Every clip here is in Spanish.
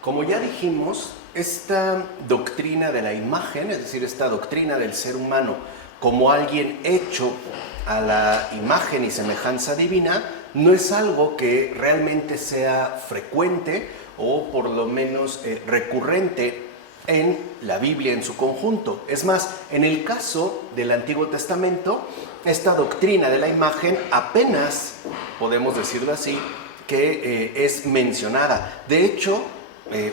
Como ya dijimos, esta doctrina de la imagen, es decir, esta doctrina del ser humano como alguien hecho a la imagen y semejanza divina, no es algo que realmente sea frecuente o por lo menos recurrente en la Biblia en su conjunto. Es más, en el caso del Antiguo Testamento, esta doctrina de la imagen apenas, podemos decirlo así, que es mencionada. De hecho,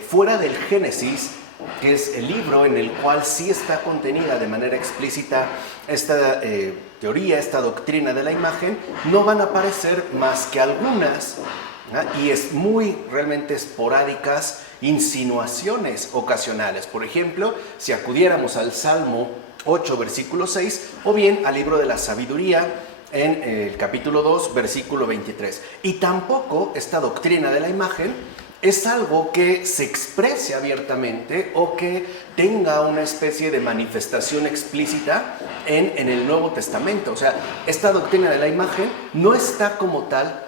fuera del Génesis, que es el libro en el cual sí está contenida de manera explícita esta teoría, esta doctrina de la imagen, no van a aparecer más que algunas, y es muy realmente esporádicas, insinuaciones ocasionales. Por ejemplo, si acudiéramos al Salmo 8, versículo 6, o bien al libro de la sabiduría, en el capítulo 2, versículo 23. Y tampoco esta doctrina de la imagen es algo que se exprese abiertamente o que tenga una especie de manifestación explícita en el Nuevo Testamento. O sea, esta doctrina de la imagen no está como tal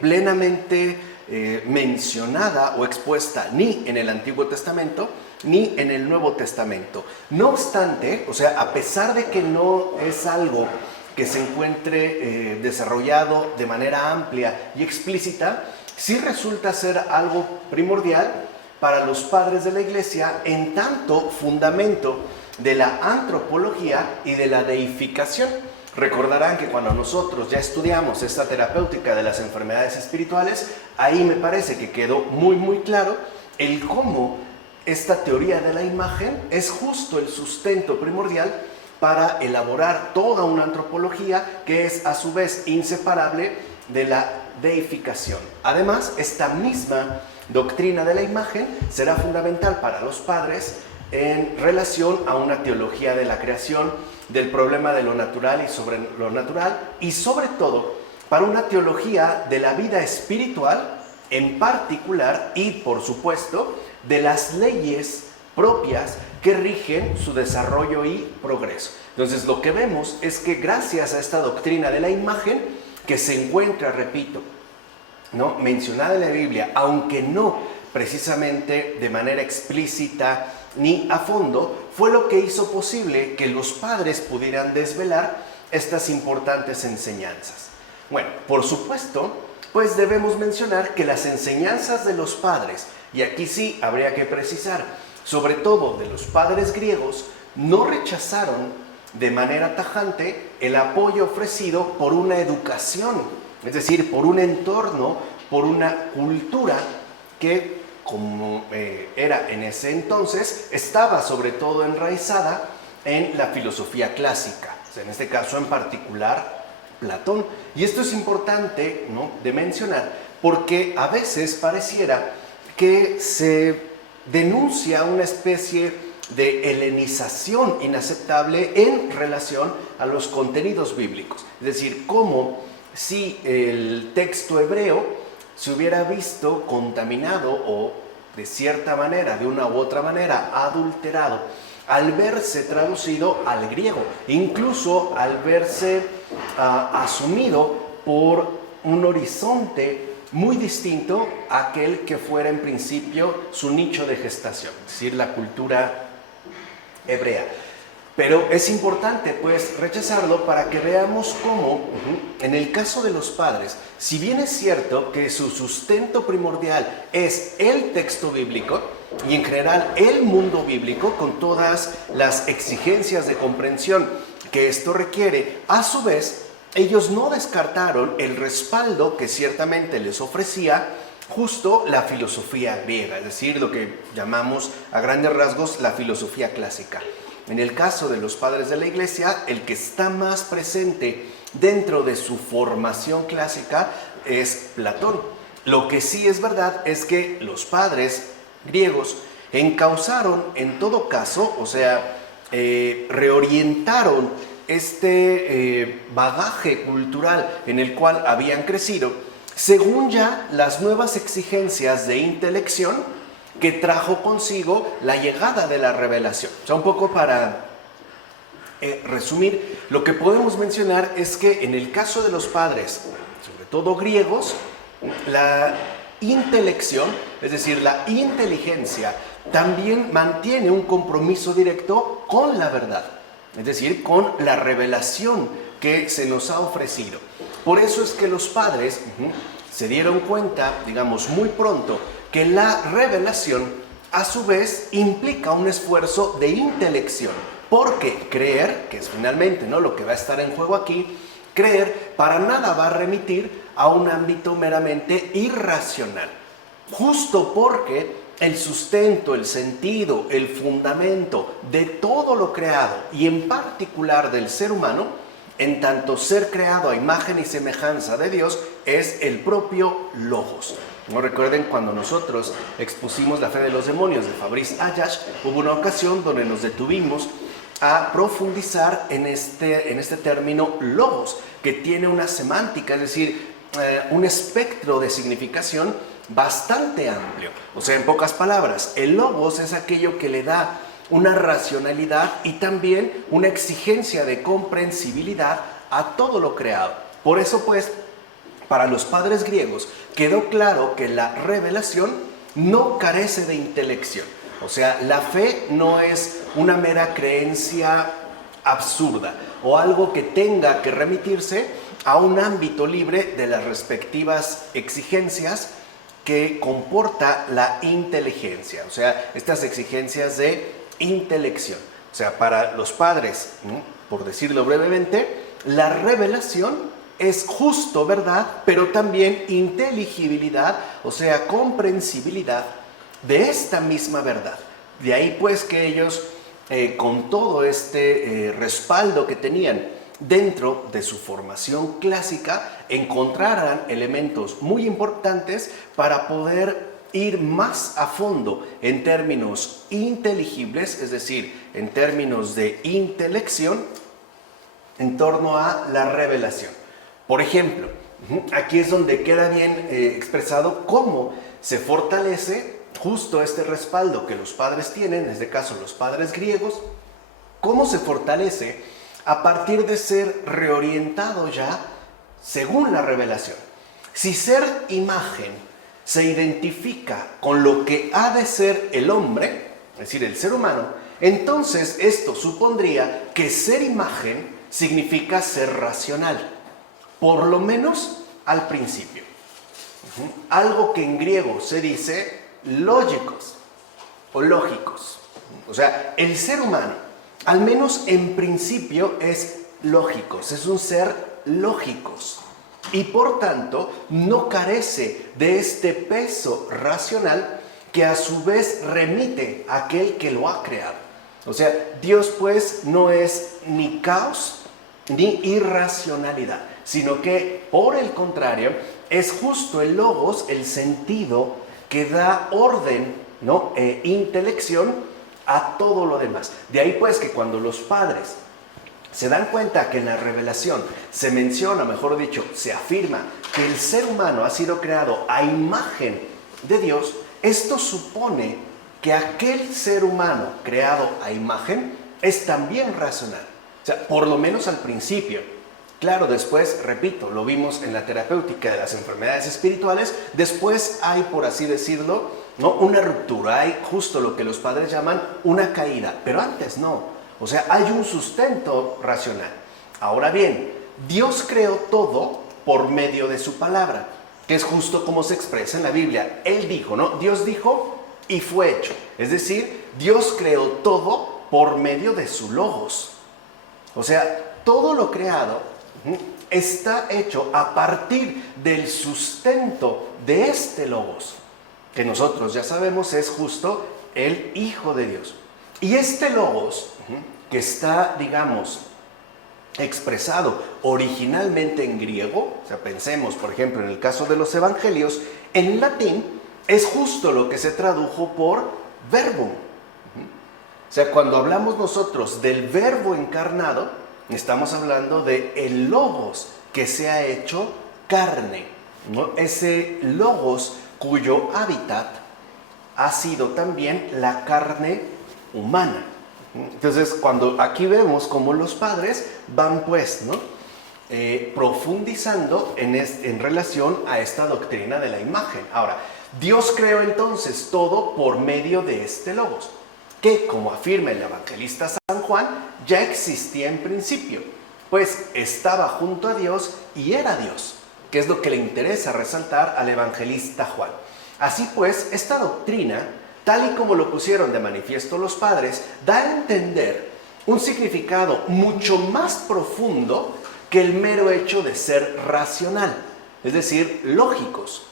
plenamente mencionada o expuesta ni en el Antiguo Testamento ni en el Nuevo Testamento. No obstante, o sea, a pesar de que no es algo que se encuentre desarrollado de manera amplia y explícita, sí resulta ser algo primordial para los padres de la Iglesia en tanto fundamento de la antropología y de la deificación. Recordarán que cuando nosotros ya estudiamos esta terapéutica de las enfermedades espirituales, ahí me parece que quedó muy claro el cómo esta teoría de la imagen es justo el sustento primordial para elaborar toda una antropología que es a su vez inseparable de la deificación. Además, esta misma doctrina de la imagen será fundamental para los padres en relación a una teología de la creación, del problema de lo natural y sobre lo natural, y sobre todo para una teología de la vida espiritual en particular y, por supuesto, de las leyes propias que rigen su desarrollo y progreso. Entonces, lo que vemos es que gracias a esta doctrina de la imagen, que se encuentra, repito, ¿no?, mencionada en la Biblia, aunque no precisamente de manera explícita ni a fondo, fue lo que hizo posible que los padres pudieran desvelar estas importantes enseñanzas. Bueno, por supuesto, pues debemos mencionar que las enseñanzas de los padres, y aquí sí habría que precisar, sobre todo de los padres griegos, no rechazaron de manera tajante el apoyo ofrecido por una educación, es decir, por un entorno, por una cultura que, como era en ese entonces, estaba sobre todo enraizada en la filosofía clásica, o sea, en este caso en particular Platón. Y esto es importante, ¿no?, de mencionar, porque a veces pareciera que se denuncia una especie de helenización inaceptable en relación a los contenidos bíblicos. Es decir, como si el texto hebreo se hubiera visto contaminado o de cierta manera, de una u otra manera, adulterado al verse traducido al griego, incluso al verse asumido por un horizonte muy distinto a aquel que fuera en principio su nicho de gestación, es decir, la cultura hebrea. Pero es importante pues rechazarlo para que veamos cómo, en el caso de los padres, si bien es cierto que su sustento primordial es el texto bíblico y en general el mundo bíblico con todas las exigencias de comprensión que esto requiere, a su vez ellos no descartaron el respaldo que ciertamente les ofrecía justo la filosofía griega, es decir, lo que llamamos a grandes rasgos la filosofía clásica. En el caso de los padres de la Iglesia, el que está más presente dentro de su formación clásica es Platón. Lo que sí es verdad es que los padres griegos encauzaron en todo caso, o sea, reorientaron este bagaje cultural en el cual habían crecido según ya las nuevas exigencias de intelección que trajo consigo la llegada de la revelación. O sea, un poco para resumir, lo que podemos mencionar es que en el caso de los padres, sobre todo griegos, la intelección, es decir, la inteligencia, también mantiene un compromiso directo con la verdad, es decir, con la revelación que se nos ha ofrecido. Por eso es que los padres se dieron cuenta, digamos, muy pronto, que la revelación a su vez implica un esfuerzo de intelección, porque creer, que es finalmente, ¿no?, lo que va a estar en juego aquí, creer para nada va a remitir a un ámbito meramente irracional, justo porque el sustento, el sentido, el fundamento de todo lo creado y en particular del ser humano, en tanto ser creado a imagen y semejanza de Dios, es el propio Logos. ¿No recuerden cuando nosotros expusimos la fe de los demonios de Fabrice Ayash? Hubo una ocasión donde nos detuvimos a profundizar en este término Logos, que tiene una semántica, es decir, un espectro de significación bastante amplio. O sea, en pocas palabras, el Logos es aquello que le da una racionalidad y también una exigencia de comprensibilidad a todo lo creado. Por eso, pues, para los padres griegos quedó claro que la revelación no carece de intelección. O sea, la fe no es una mera creencia absurda o algo que tenga que remitirse a un ámbito libre de las respectivas exigencias que comporta la inteligencia. O sea, estas exigencias de intelección. O sea, para los padres, ¿no?, por decirlo brevemente, la revelación es justo verdad, pero también inteligibilidad, o sea, comprensibilidad de esta misma verdad. De ahí pues que ellos, con todo este respaldo que tenían dentro de su formación clásica, encontraran elementos muy importantes para poder ir más a fondo en términos inteligibles, es decir, en términos de intelección, en torno a la revelación. Por ejemplo, aquí es donde queda bien expresado cómo se fortalece justo este respaldo que los padres tienen, en este caso los padres griegos, cómo se fortalece a partir de ser reorientado ya según la revelación. Si ser imagen se identifica con lo que ha de ser el hombre, es decir, el ser humano, entonces esto supondría que ser imagen significa ser racional, por lo menos al principio. Algo que en griego se dice lógicos o lógicos. O sea, el ser humano, al menos en principio, es lógicos, es un ser lógicos. Y por tanto, no carece de este peso racional que a su vez remite a aquel que lo ha creado. O sea, Dios pues no es ni caos ni irracionalidad, sino que por el contrario es justo el logos, el sentido que da orden, ¿no?, intelección a todo lo demás. De ahí pues que cuando los padres se dan cuenta que en la revelación se menciona, mejor dicho, se afirma que el ser humano ha sido creado a imagen de Dios, esto supone que aquel ser humano creado a imagen es también racional. O sea, por lo menos al principio. Claro, después, repito, lo vimos en la terapéutica de las enfermedades espirituales, después hay, por así decirlo, ¿no?, una ruptura, hay justo lo que los padres llaman una caída, pero antes no. O sea, hay un sustento racional. Ahora bien, Dios creó todo por medio de su palabra, que es justo como se expresa en la Biblia. Él dijo, ¿no? Dios dijo y fue hecho. Es decir, Dios creó todo por medio de su logos. O sea, todo lo creado está hecho a partir del sustento de este logos, que nosotros ya sabemos es justo el Hijo de Dios. Y este logos, que está, digamos, expresado originalmente en griego, o sea, pensemos, por ejemplo, en el caso de los evangelios, en latín es justo lo que se tradujo por verbum. O sea, cuando hablamos nosotros del verbo encarnado, estamos hablando de el logos que se ha hecho carne, ¿no? Ese logos cuyo hábitat ha sido también la carne humana. Entonces, cuando aquí vemos como los padres van pues, ¿no?, profundizando en relación a esta doctrina de la imagen. Ahora, Dios creó entonces todo por medio de este logos, que, como afirma el evangelista San Juan, ya existía en principio, pues estaba junto a Dios y era Dios, que es lo que le interesa resaltar al evangelista Juan. Así pues, esta doctrina, tal y como lo pusieron de manifiesto los padres, da a entender un significado mucho más profundo que el mero hecho de ser racional, es decir, lógicos.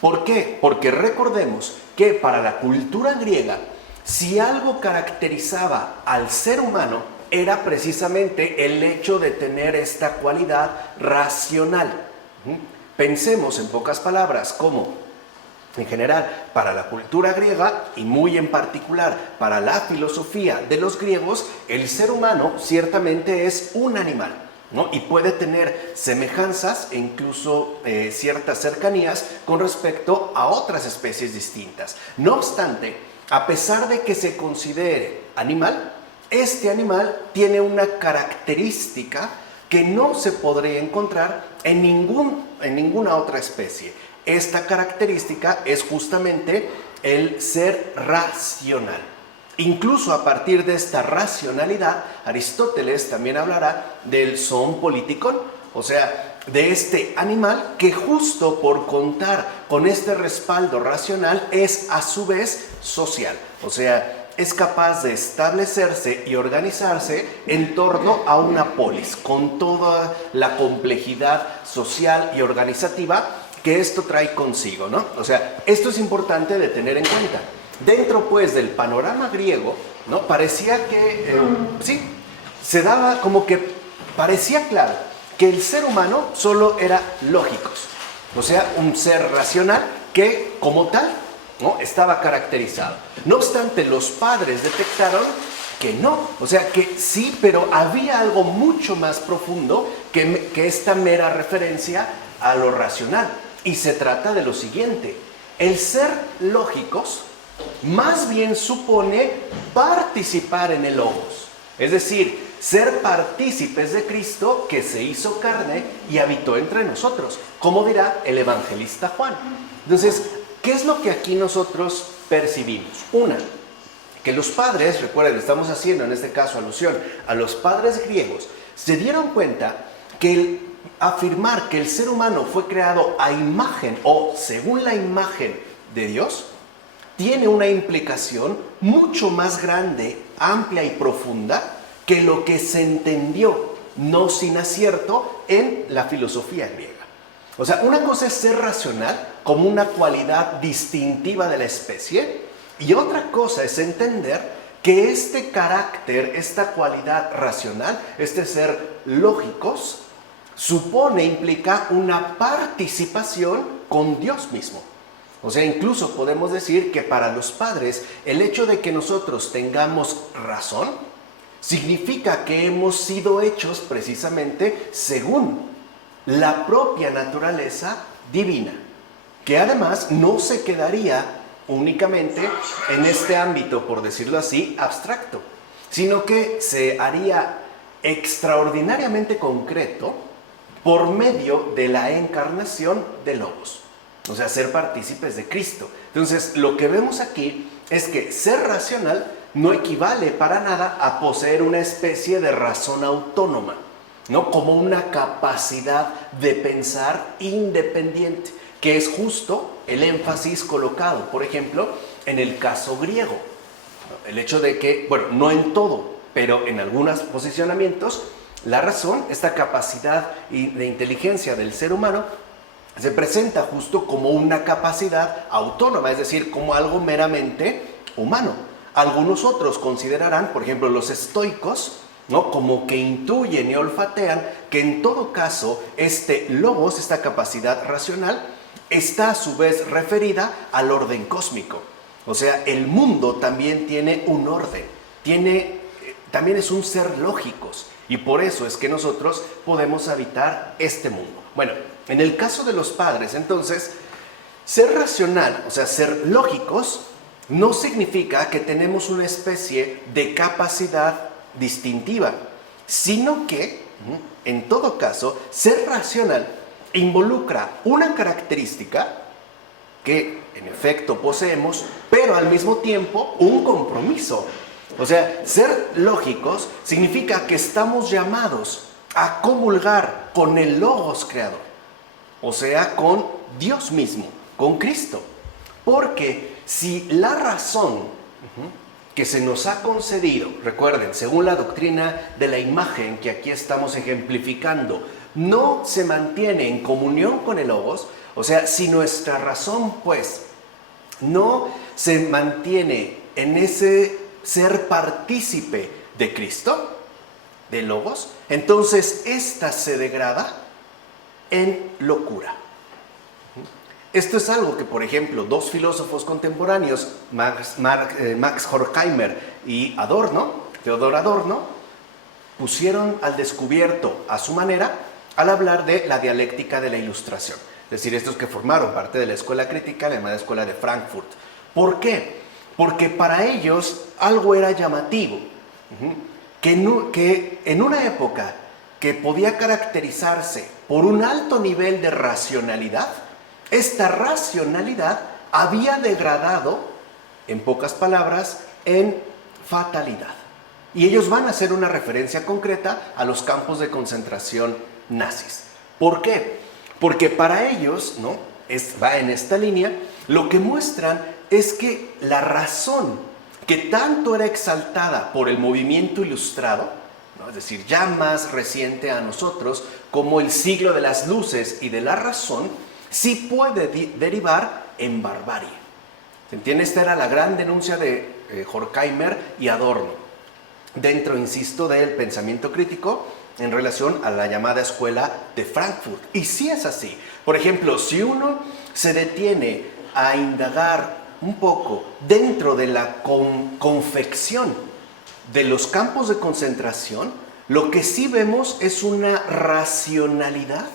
¿Por qué? Porque recordemos que para la cultura griega, si algo caracterizaba al ser humano, era precisamente el hecho de tener esta cualidad racional. Pensemos en pocas palabras como, en general, para la cultura griega y muy en particular para la filosofía de los griegos, el ser humano ciertamente es un animal, ¿no? Y puede tener semejanzas e incluso ciertas cercanías con respecto a otras especies distintas. No obstante, a pesar de que se considere animal, este animal tiene una característica que no se podría encontrar en ninguna otra especie. Esta característica es justamente el ser racional. Incluso a partir de esta racionalidad, Aristóteles también hablará del zoon politikon, o sea, de este animal que justo por contar con este respaldo racional es a su vez social, o sea, es capaz de establecerse y organizarse en torno a una polis, con toda la complejidad social y organizativa que esto trae consigo, ¿no? O sea, esto es importante de tener en cuenta. Dentro, pues, del panorama griego, ¿no? Parecía que, sí, se daba como que parecía claro que el ser humano solo era lógicos, o sea, un ser racional que, como tal, ¿no? Estaba caracterizado. No obstante, los padres detectaron que no, o sea, que sí, pero había algo mucho más profundo que esta mera referencia a lo racional. Y se trata de lo siguiente: el ser lógicos más bien supone participar en el logos, es decir, ser partícipes de Cristo que se hizo carne y habitó entre nosotros, como dirá el evangelista Juan. Entonces, ¿qué es lo que aquí nosotros percibimos? Una, que los padres, recuerden, estamos haciendo en este caso alusión a los padres griegos, se dieron cuenta que afirmar que el ser humano fue creado a imagen o según la imagen de Dios tiene una implicación mucho más grande, amplia y profunda que lo que se entendió, no sin acierto, en la filosofía griega. O sea, una cosa es ser racional como una cualidad distintiva de la especie, y otra cosa es entender que este carácter, esta cualidad racional, este ser lógicos, implica una participación con Dios mismo. O sea, incluso podemos decir que para los padres el hecho de que nosotros tengamos razón significa que hemos sido hechos precisamente según la propia naturaleza divina, que además no se quedaría únicamente en este ámbito, por decirlo así, abstracto, sino que se haría extraordinariamente concreto por medio de la encarnación de Logos, o sea, ser partícipes de Cristo. Entonces, lo que vemos aquí es que ser racional no equivale para nada a poseer una especie de razón autónoma, ¿no? Como una capacidad de pensar independiente, que es justo el énfasis colocado, por ejemplo, en el caso griego. El hecho de que, bueno, no en todo, pero en algunos posicionamientos, la razón, esta capacidad de inteligencia del ser humano, se presenta justo como una capacidad autónoma, es decir, como algo meramente humano. Algunos otros considerarán, por ejemplo, los estoicos, ¿no? Como que intuyen y olfatean que en todo caso este logos, esta capacidad racional, está a su vez referida al orden cósmico. O sea, el mundo también tiene un orden, también es un ser lógicos, y por eso es que nosotros podemos habitar este mundo. Bueno, en el caso de los padres, entonces, ser racional, o sea, ser lógicos, no significa que tenemos una especie de capacidad distintiva, sino que En todo caso, ser racional involucra una característica que en efecto poseemos, pero al mismo tiempo un compromiso. O sea, ser lógicos significa que estamos llamados a comulgar con el Logos creador, o sea, con Dios mismo, con Cristo. Porque si la razón que se nos ha concedido, recuerden, según la doctrina de la imagen que aquí estamos ejemplificando, no se mantiene en comunión con el Logos, o sea, si nuestra razón, pues, no se mantiene en ese ser partícipe de Cristo, de Logos, entonces ésta se degrada en locura. Esto es algo que, por ejemplo, dos filósofos contemporáneos, Max Horkheimer y Theodor Adorno, pusieron al descubierto a su manera al hablar de la dialéctica de la Ilustración. Es decir, estos que formaron parte de la escuela crítica, la llamada escuela de Frankfurt. ¿Por qué? Porque para ellos algo era llamativo, que en una época que podía caracterizarse por un alto nivel de racionalidad, esta racionalidad había degradado, en pocas palabras, en fatalidad. Y ellos van a hacer una referencia concreta a los campos de concentración nazis. ¿Por qué? Porque para ellos, va en esta línea, lo que muestran es que la razón que tanto era exaltada por el movimiento ilustrado, es decir, ya más reciente a nosotros, como el siglo de las luces y de la razón, sí puede derivar en barbarie. ¿Se entiende? Esta era la gran denuncia de Horkheimer y Adorno, dentro, insisto, del pensamiento crítico en relación a la llamada escuela de Frankfurt. Y sí es así. Por ejemplo, si uno se detiene a indagar un poco dentro de la confección de los campos de concentración, lo que sí vemos es una racionalidad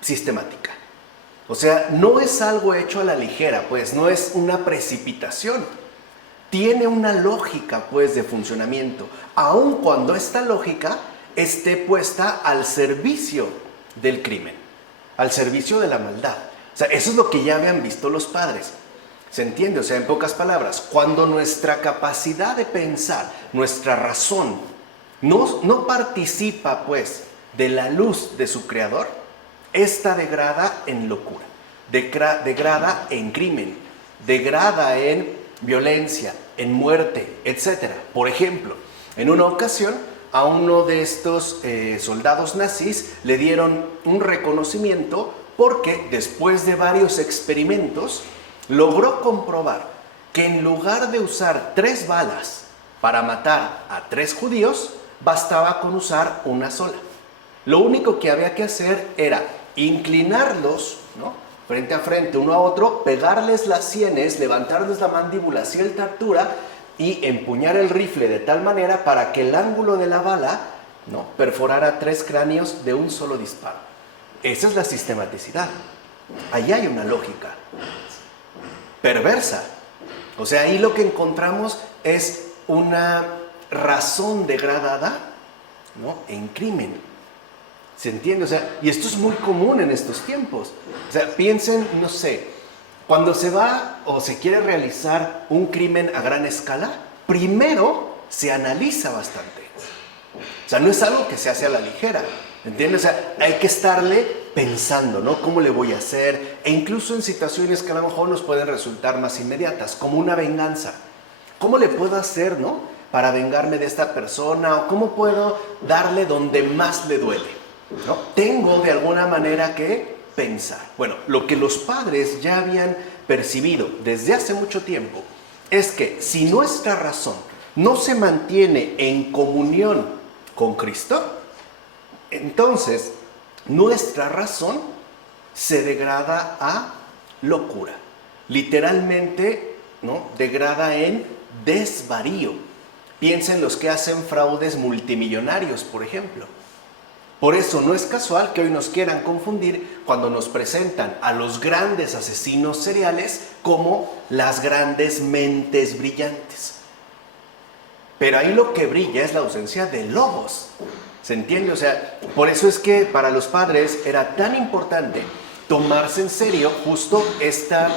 sistemática. O sea, no es algo hecho a la ligera, pues, no es una precipitación. Tiene una lógica, pues, de funcionamiento, aun cuando esta lógica esté puesta al servicio del crimen, al servicio de la maldad. O sea, eso es lo que ya habían visto los padres. ¿Se entiende? O sea, en pocas palabras, cuando nuestra capacidad de pensar, nuestra razón, no participa, pues, de la luz de su creador, esta degrada en locura, degrada en crimen, degrada en violencia, en muerte, etc. Por ejemplo, en una ocasión a uno de estos soldados nazis le dieron un reconocimiento porque después de varios experimentos logró comprobar que en lugar de usar 3 balas para matar a 3 judíos, bastaba con usar una sola. Lo único que había que hacer era inclinarlos, frente a frente, uno a otro, pegarles las sienes, levantarles la mandíbula a cierta altura y empuñar el rifle de tal manera para que el ángulo de la bala perforara 3 cráneos de un solo disparo. Esa es la sistematicidad. Ahí hay una lógica perversa. O sea, ahí lo que encontramos es una razón degradada, en crimen. ¿Se entiende? O sea, y esto es muy común en estos tiempos. O sea, piensen, no sé, cuando se va o se quiere realizar un crimen a gran escala, primero se analiza bastante. O sea, no es algo que se hace a la ligera. ¿Entiendes? O sea, hay que estarle pensando, ¿Cómo le voy a hacer? E incluso en situaciones que a lo mejor nos pueden resultar más inmediatas, como una venganza. ¿Cómo le puedo hacer, para vengarme de esta persona? ¿O cómo puedo darle donde más le duele? Tengo de alguna manera que pensar. Bueno, lo que los padres ya habían percibido desde hace mucho tiempo es que si nuestra razón no se mantiene en comunión con Cristo, entonces nuestra razón se degrada a locura. Literalmente, degrada en desvarío. Piensen los que hacen fraudes multimillonarios, por ejemplo. Por eso no es casual que hoy nos quieran confundir cuando nos presentan a los grandes asesinos seriales como las grandes mentes brillantes. Pero ahí lo que brilla es la ausencia de logos. ¿Se entiende? O sea, por eso es que para los padres era tan importante tomarse en serio justo esta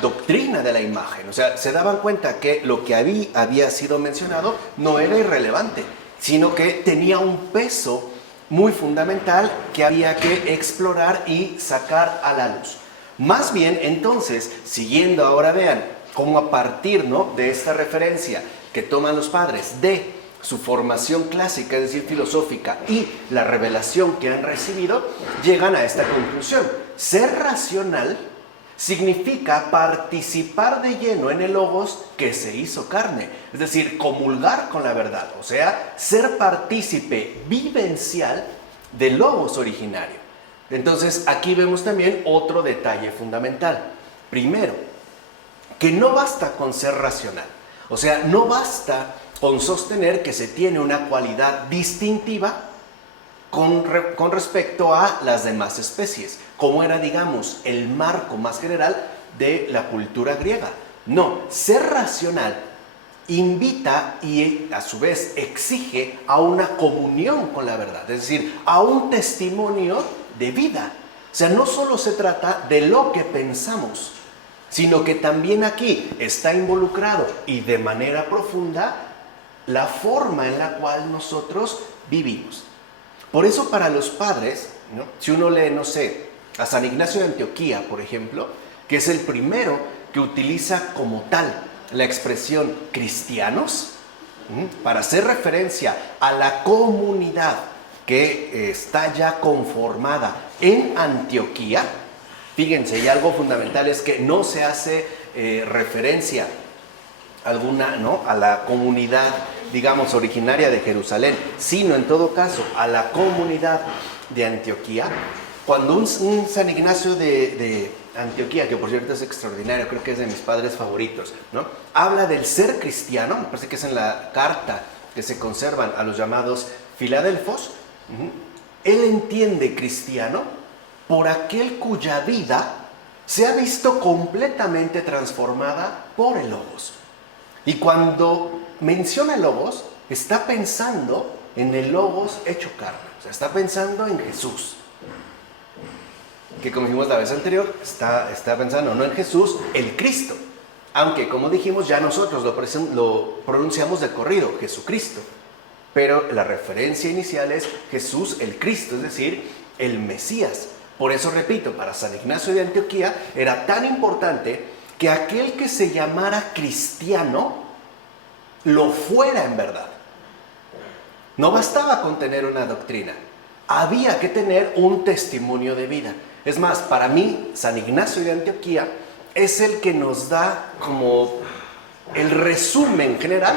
doctrina de la imagen. O sea, se daban cuenta que lo que había sido mencionado no era irrelevante, sino que tenía un peso muy fundamental que había que explorar y sacar a la luz. Más bien, entonces, siguiendo ahora, vean cómo a partir, ¿no?, de esta referencia que toman los padres de su formación clásica, es decir, filosófica, y la revelación que han recibido, llegan a esta conclusión. Ser racional significa participar de lleno en el logos que se hizo carne, es decir, comulgar con la verdad, o sea, ser partícipe vivencial del logos originario. Entonces, aquí vemos también otro detalle fundamental. Primero, que no basta con ser racional, o sea, no basta con sostener que se tiene una cualidad distintiva con respecto a las demás especies, como era, digamos, el marco más general de la cultura griega. No, ser racional invita y a su vez exige a una comunión con la verdad, es decir, a un testimonio de vida. O sea, no solo se trata de lo que pensamos, sino que también aquí está involucrado y de manera profunda la forma en la cual nosotros vivimos. Por eso para los padres, ¿no?, si uno lee, no sé, a San Ignacio de Antioquía, por ejemplo, que es el primero que utiliza como tal la expresión cristianos, para hacer referencia a la comunidad que está ya conformada en Antioquía. Fíjense, y algo fundamental es que no se hace referencia alguna, ¿no?, a la comunidad, digamos, originaria de Jerusalén, sino en todo caso a la comunidad de Antioquía. Cuando un San Ignacio de Antioquía, que por cierto es extraordinario, creo que es de mis padres favoritos, ¿no?, habla del ser cristiano, me parece que es en la carta que se conservan a los llamados filadelfos, él entiende cristiano por aquel cuya vida se ha visto completamente transformada por el Logos. Y cuando menciona el Logos, está pensando en el Logos hecho carne, o sea, está pensando en Jesús. Que como dijimos la vez anterior, está pensando no en Jesús, el Cristo. Aunque, como dijimos, ya nosotros lo pronunciamos de corrido, Jesucristo. Pero la referencia inicial es Jesús el Cristo, es decir, el Mesías. Por eso, repito, para San Ignacio de Antioquía era tan importante que aquel que se llamara cristiano lo fuera en verdad. No bastaba con tener una doctrina, había que tener un testimonio de vida. Es más, para mí, San Ignacio de Antioquía es el que nos da como el resumen general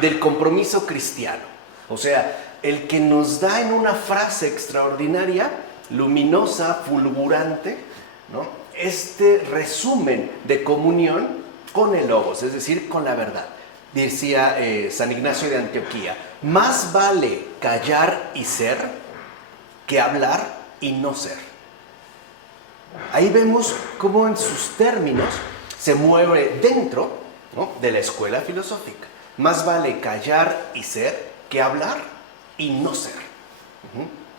del compromiso cristiano. O sea, el que nos da en una frase extraordinaria, luminosa, fulgurante, ¿no?, este resumen de comunión con el Logos, es decir, con la verdad. Decía San Ignacio de Antioquía, más vale callar y ser que hablar y no ser. Ahí vemos cómo en sus términos se mueve dentro, ¿no?, de la escuela filosófica. Más vale callar y ser que hablar y no ser.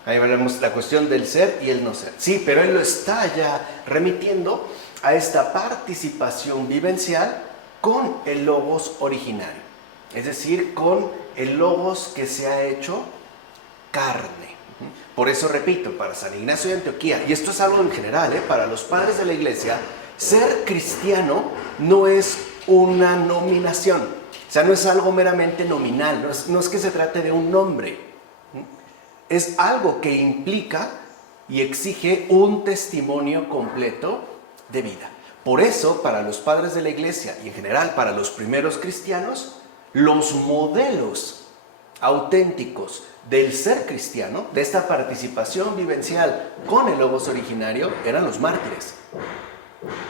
Ahí veremos la cuestión del ser y el no ser. Sí, pero él lo está ya remitiendo a esta participación vivencial con el Logos originario. Es decir, con el Logos que se ha hecho carne. Por eso repito, para San Ignacio de Antioquía, y esto es algo en general, para los padres de la Iglesia, ser cristiano no es una nominación, o sea, no es algo meramente nominal, no es que se trate de un nombre, es algo que implica y exige un testimonio completo de vida. Por eso, para los padres de la Iglesia y en general para los primeros cristianos, los modelos auténticos del ser cristiano, de esta participación vivencial con el Logos originario, eran los mártires.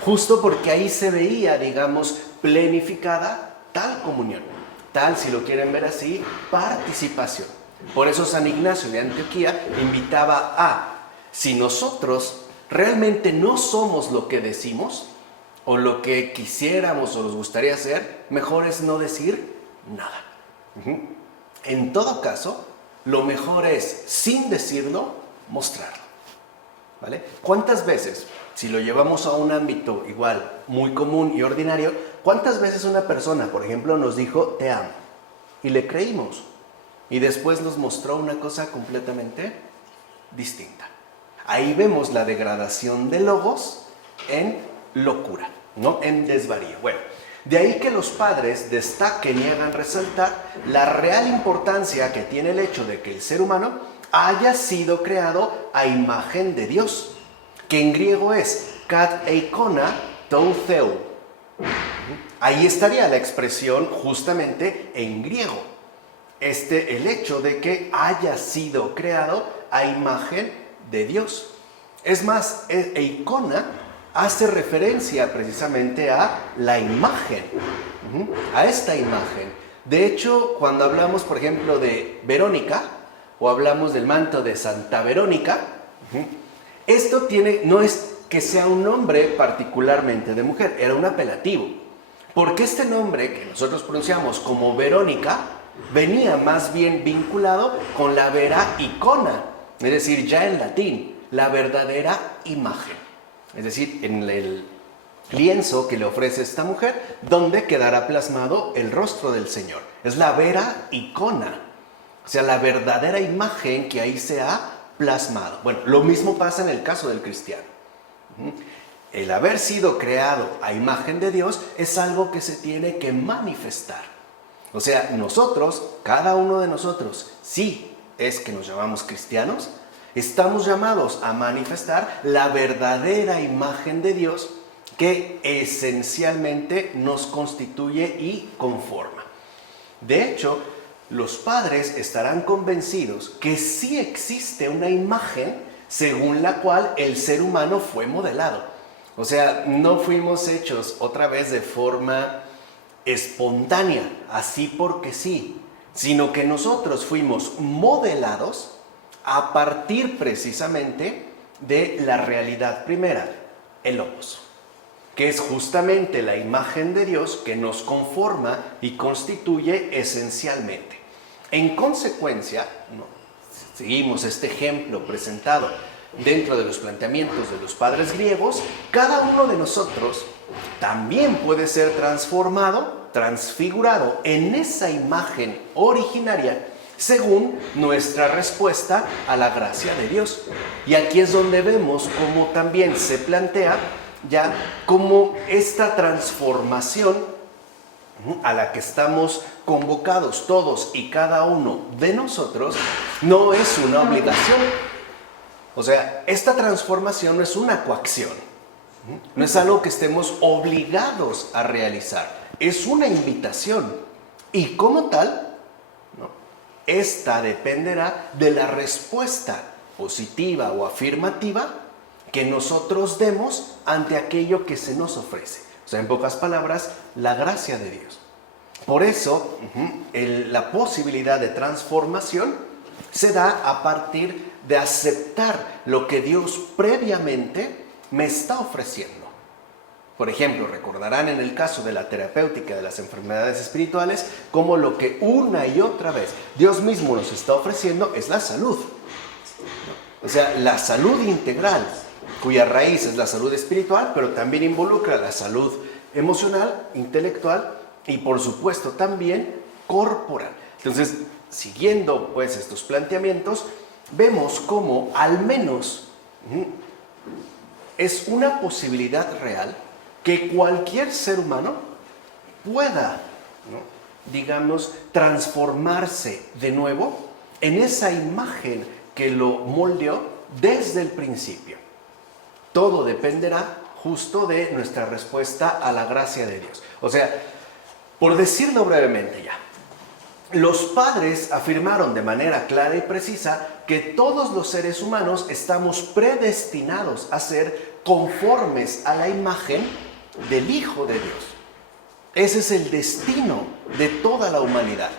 Justo porque ahí se veía, digamos, plenificada tal comunión, tal, si lo quieren ver así, participación. Por eso San Ignacio de Antioquía invitaba a, si nosotros realmente no somos lo que decimos, o lo que quisiéramos o nos gustaría ser, mejor es no decir nada. En todo caso, lo mejor es, sin decirlo, mostrarlo. ¿Vale? ¿Cuántas veces, si lo llevamos a un ámbito igual, muy común y ordinario, cuántas veces una persona, por ejemplo, nos dijo, te amo, y le creímos, y después nos mostró una cosa completamente distinta? Ahí vemos la degradación de logos en locura, ¿no? En desvarío. Bueno, de ahí que los padres destaquen y hagan resaltar la real importancia que tiene el hecho de que el ser humano haya sido creado a imagen de Dios, que en griego es kat eikona tou theou. Ahí estaría la expresión justamente en griego. El hecho de que haya sido creado a imagen de Dios. Es más, eikona hace referencia precisamente a la imagen, a esta imagen. De hecho, cuando hablamos, por ejemplo, de Verónica, o hablamos del manto de Santa Verónica, esto no es que sea un nombre particularmente de mujer, era un apelativo. Porque este nombre que nosotros pronunciamos como Verónica, venía más bien vinculado con la vera icona, es decir, ya en latín, la verdadera imagen. Es decir, en el lienzo que le ofrece esta mujer, donde quedará plasmado el rostro del Señor. Es la vera icona, o sea, la verdadera imagen que ahí se ha plasmado. Bueno, lo mismo pasa en el caso del cristiano. El haber sido creado a imagen de Dios es algo que se tiene que manifestar. O sea, nosotros, cada uno de nosotros, sí es que nos llamamos cristianos, estamos llamados a manifestar la verdadera imagen de Dios que esencialmente nos constituye y conforma. De hecho, los padres estarán convencidos que sí existe una imagen según la cual el ser humano fue modelado. O sea, no fuimos hechos otra vez de forma espontánea, así porque sí, sino que nosotros fuimos modelados a partir precisamente de la realidad primera, el logos, que es justamente la imagen de Dios que nos conforma y constituye esencialmente. En consecuencia, seguimos este ejemplo presentado dentro de los planteamientos de los padres griegos, cada uno de nosotros también puede ser transformado, transfigurado en esa imagen originaria según nuestra respuesta a la gracia de Dios. Y aquí es donde vemos cómo también se plantea ya cómo esta transformación a la que estamos convocados todos y cada uno de nosotros no es una obligación. O sea, esta transformación no es una coacción, no es algo que estemos obligados a realizar, es una invitación. Y como tal, esta dependerá de la respuesta positiva o afirmativa que nosotros demos ante aquello que se nos ofrece. O sea, en pocas palabras, la gracia de Dios. Por eso, la posibilidad de transformación se da a partir de aceptar lo que Dios previamente me está ofreciendo. Por ejemplo, recordarán en el caso de la terapéutica de las enfermedades espirituales, como lo que una y otra vez Dios mismo nos está ofreciendo es la salud. O sea, la salud integral, cuya raíz es la salud espiritual, pero también involucra la salud emocional, intelectual y por supuesto también corporal. Entonces, siguiendo pues estos planteamientos, vemos cómo al menos es una posibilidad real que cualquier ser humano pueda, digamos, transformarse de nuevo en esa imagen que lo moldeó desde el principio. Todo dependerá justo de nuestra respuesta a la gracia de Dios. O sea, por decirlo brevemente ya, los padres afirmaron de manera clara y precisa que todos los seres humanos estamos predestinados a ser conformes a la imagen del Hijo de Dios. Ese es el destino de toda la humanidad.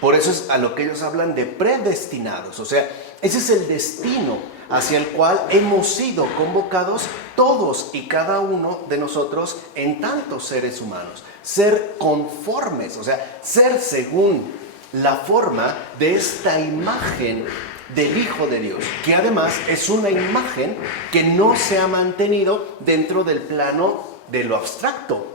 Por eso es a lo que ellos hablan de predestinados. O sea, ese es el destino hacia el cual hemos sido convocados todos y cada uno de nosotros en tantos seres humanos. Ser conformes, o sea, ser según la forma de esta imagen del Hijo de Dios, que además es una imagen que no se ha mantenido dentro del plano de lo abstracto,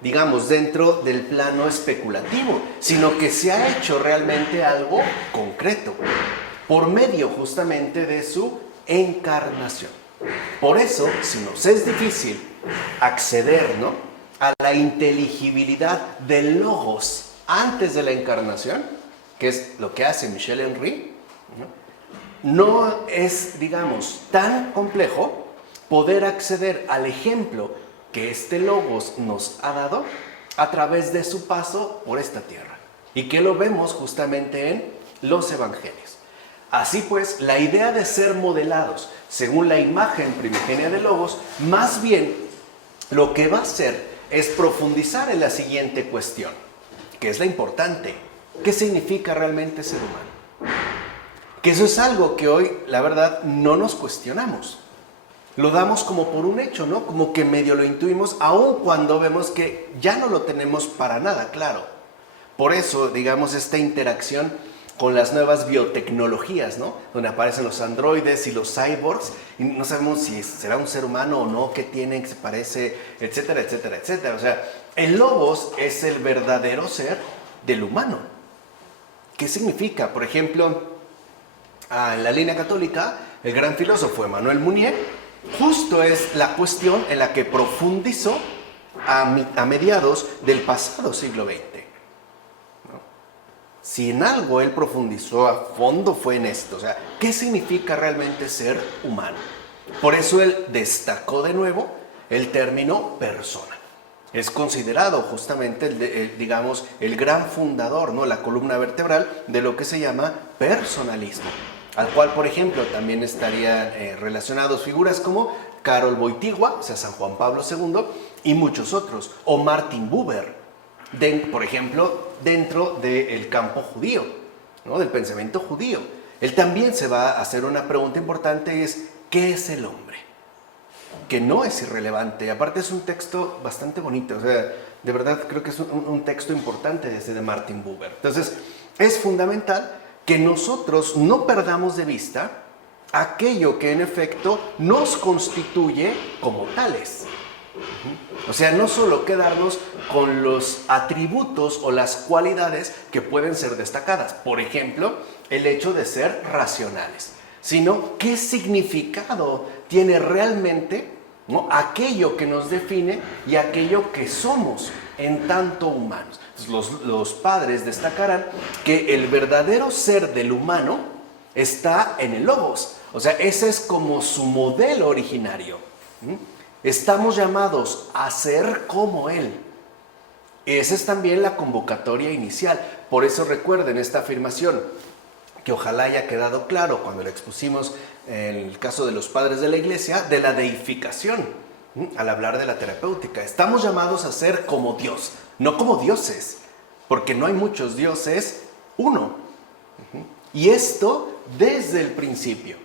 digamos, dentro del plano especulativo, sino que se ha hecho realmente algo concreto, por medio justamente de su encarnación. Por eso, si nos es difícil acceder, ¿no?, a la inteligibilidad del Logos antes de la encarnación, que es lo que hace Michel Henry, no es, digamos, tan complejo poder acceder al ejemplo que este Logos nos ha dado a través de su paso por esta tierra, y que lo vemos justamente en los evangelios. Así pues, la idea de ser modelados según la imagen primigenia del Logos, más bien lo que va a hacer es profundizar en la siguiente cuestión, que es la importante: ¿qué significa realmente ser humano? Que eso es algo que hoy, la verdad, no nos cuestionamos. Lo damos como por un hecho, ¿no? Como que medio lo intuimos, aun cuando vemos que ya no lo tenemos para nada claro. Por eso, digamos, esta interacción con las nuevas biotecnologías, ¿no?, donde aparecen los androides y los cyborgs, y no sabemos si será un ser humano o no, qué tiene, qué se parece, etcétera, etcétera, etcétera. O sea, el Logos es el verdadero ser del humano. ¿Qué significa? Por ejemplo, en la línea católica, el gran filósofo Emmanuel Mounier justo es la cuestión en la que profundizó a mediados del pasado siglo XX. ¿No? Si en algo él profundizó a fondo fue en esto, o sea, ¿qué significa realmente ser humano? Por eso él destacó de nuevo el término persona. Es considerado justamente, digamos, el gran fundador, ¿no?, la columna vertebral de lo que se llama personalismo, al cual, por ejemplo, también estarían relacionados figuras como Karol Wojtyła, o sea, San Juan Pablo II, y muchos otros, o Martin Buber, por ejemplo, dentro del campo judío, ¿no?, del pensamiento judío. Él también se va a hacer una pregunta importante, y es: ¿qué es el hombre? Que no es irrelevante, aparte es un texto bastante bonito, o sea, de verdad creo que es un texto importante desde de Martin Buber. Entonces, es fundamental que nosotros no perdamos de vista aquello que en efecto nos constituye como tales. O sea, no solo quedarnos con los atributos o las cualidades que pueden ser destacadas, por ejemplo, el hecho de ser racionales, sino qué significado tiene realmente, ¿no?, aquello que nos define y aquello que somos en tanto humanos. Los padres destacarán que el verdadero ser del humano está en el Logos, o sea, ese es como su modelo originario. Estamos llamados a ser como Él. Esa es también la convocatoria inicial. Por eso recuerden esta afirmación, que ojalá haya quedado claro cuando le expusimos en el caso de los padres de la Iglesia, de la deificación, al hablar de la terapéutica. Estamos llamados a ser como Dios, no como dioses, porque no hay muchos dioses, uno. Y esto desde el principio,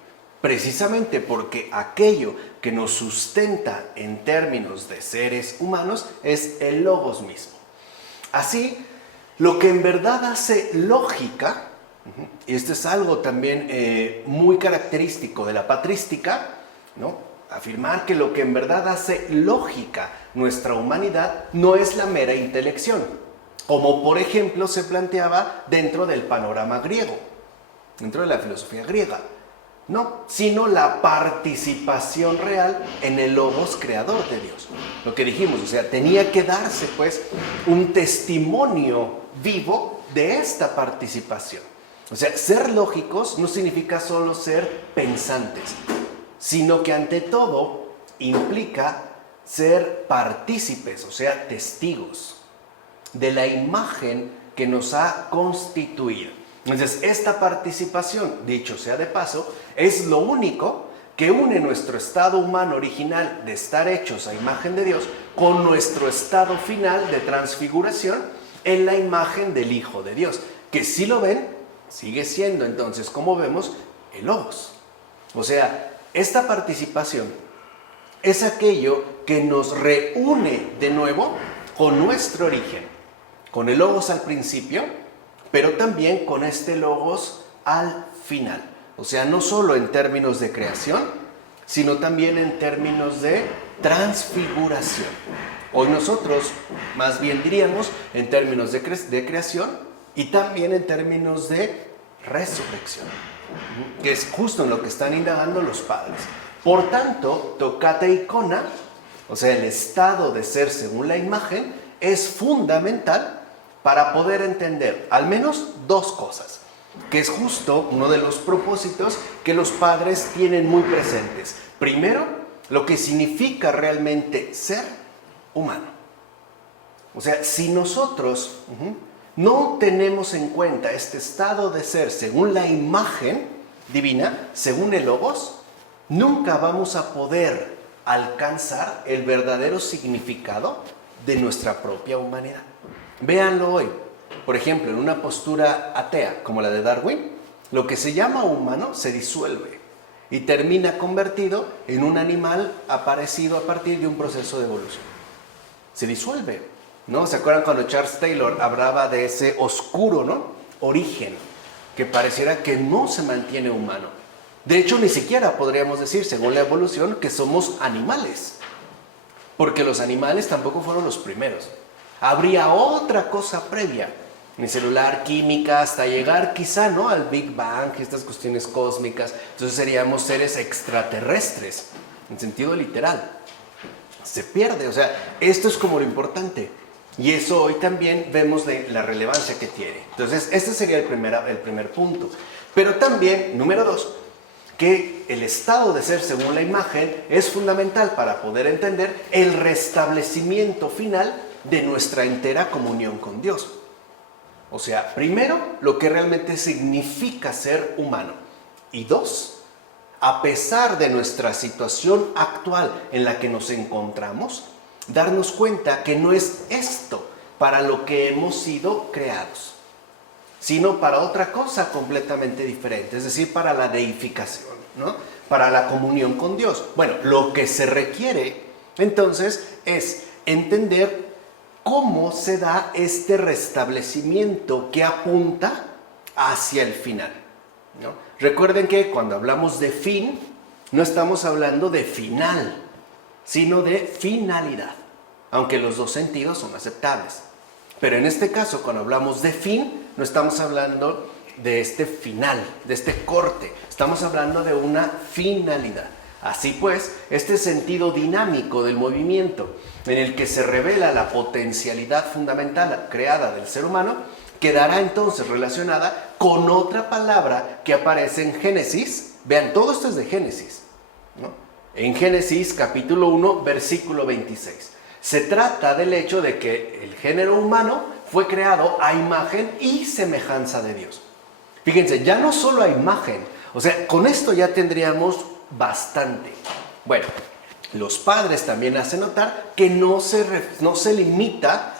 precisamente porque aquello que nos sustenta en términos de seres humanos es el Logos mismo. Así, lo que en verdad hace lógica, y esto es algo también muy característico de la patrística, ¿no?, afirmar que lo que en verdad hace lógica nuestra humanidad no es la mera intelección, como por ejemplo se planteaba dentro del panorama griego, dentro de la filosofía griega, no, sino la participación real en el Logos creador de Dios. Lo que dijimos, o sea, tenía que darse pues un testimonio vivo de esta participación. O sea, ser lógicos no significa solo ser pensantes, sino que ante todo implica ser partícipes, o sea, testigos de la imagen que nos ha constituido. Entonces, esta participación, dicho sea de paso, es lo único que une nuestro estado humano original de estar hechos a imagen de Dios con nuestro estado final de transfiguración en la imagen del Hijo de Dios, que si lo ven, sigue siendo entonces, como vemos, el Logos. O sea, esta participación es aquello que nos reúne de nuevo con nuestro origen, con el Logos al principio, pero también con este logos al final. O sea, no solo en términos de creación, sino también en términos de transfiguración. Hoy nosotros más bien diríamos en términos de creación y también en términos de resurrección, que es justo en lo que están indagando los padres. Por tanto, tocata icona, o sea, el estado de ser según la imagen, es fundamental para poder entender al menos dos cosas, que es justo uno de los propósitos que los padres tienen muy presentes. Primero, lo que significa realmente ser humano. O sea, si nosotros no tenemos en cuenta este estado de ser según la imagen divina, según el Logos, nunca vamos a poder alcanzar el verdadero significado de nuestra propia humanidad. Véanlo hoy. Por ejemplo, en una postura atea como la de Darwin, lo que se llama humano se disuelve y termina convertido en un animal aparecido a partir de un proceso de evolución. Se disuelve, ¿no? ¿Se acuerdan cuando Charles Taylor hablaba de ese oscuro, ¿no?, origen que pareciera que no se mantiene humano? De hecho, ni siquiera podríamos decir, según la evolución, que somos animales, porque los animales tampoco fueron los primeros. Habría otra cosa previa, mi celular, química, hasta llegar quizá, ¿no?, al Big Bang, estas cuestiones cósmicas. Entonces seríamos seres extraterrestres, en sentido literal. Se pierde, o sea, esto es como lo importante. Y eso hoy también vemos de la relevancia que tiene. Entonces, este sería el primer punto. Pero también, número 2, que el estado de ser según la imagen es fundamental para poder entender el restablecimiento final de nuestra entera comunión con Dios. O sea, primero, lo que realmente significa ser humano. Y 2, a pesar de nuestra situación actual en la que nos encontramos, darnos cuenta que no es esto para lo que hemos sido creados, sino para otra cosa completamente diferente, es decir, para la deificación, ¿no?, para la comunión con Dios. Bueno, lo que se requiere entonces es entender cómo se da este restablecimiento que apunta hacia el final, ¿no? Recuerden que cuando hablamos de fin, no estamos hablando de final, sino de finalidad, aunque los dos sentidos son aceptables. Pero en este caso, cuando hablamos de fin, no estamos hablando de este final, de este corte, estamos hablando de una finalidad. Así pues, este sentido dinámico del movimiento, en el que se revela la potencialidad fundamental creada del ser humano, quedará entonces relacionada con otra palabra que aparece en Génesis. Vean, todo esto es de Génesis, ¿no? En Génesis capítulo 1, versículo 26. Se trata del hecho de que el género humano fue creado a imagen y semejanza de Dios. Fíjense, ya no solo a imagen, o sea, con esto ya tendríamos bastante. Bueno, los padres también hacen notar que no se limita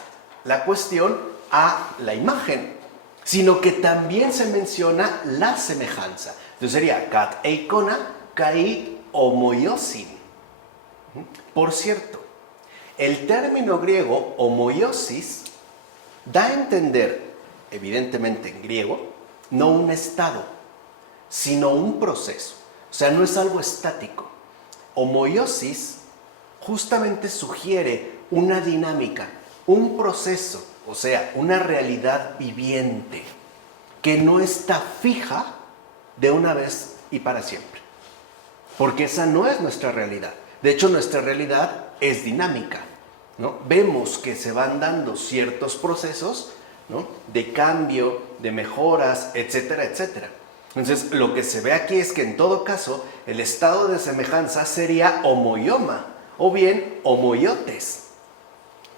la cuestión a la imagen, sino que también se menciona la semejanza. Entonces sería kat eikona kai homoiosin. Por cierto, el término griego homoiosis da a entender, evidentemente en griego, no un estado, sino un proceso. O sea, no es algo estático. Homoiosis justamente sugiere una dinámica, un proceso, o sea, una realidad viviente que no está fija de una vez y para siempre. Porque esa no es nuestra realidad. De hecho, nuestra realidad es dinámica, ¿no? Vemos que se van dando ciertos procesos, ¿no?, de cambio, de mejoras, etcétera, etcétera. Entonces, lo que se ve aquí es que en todo caso, el estado de semejanza sería homoioma o bien homoiotes.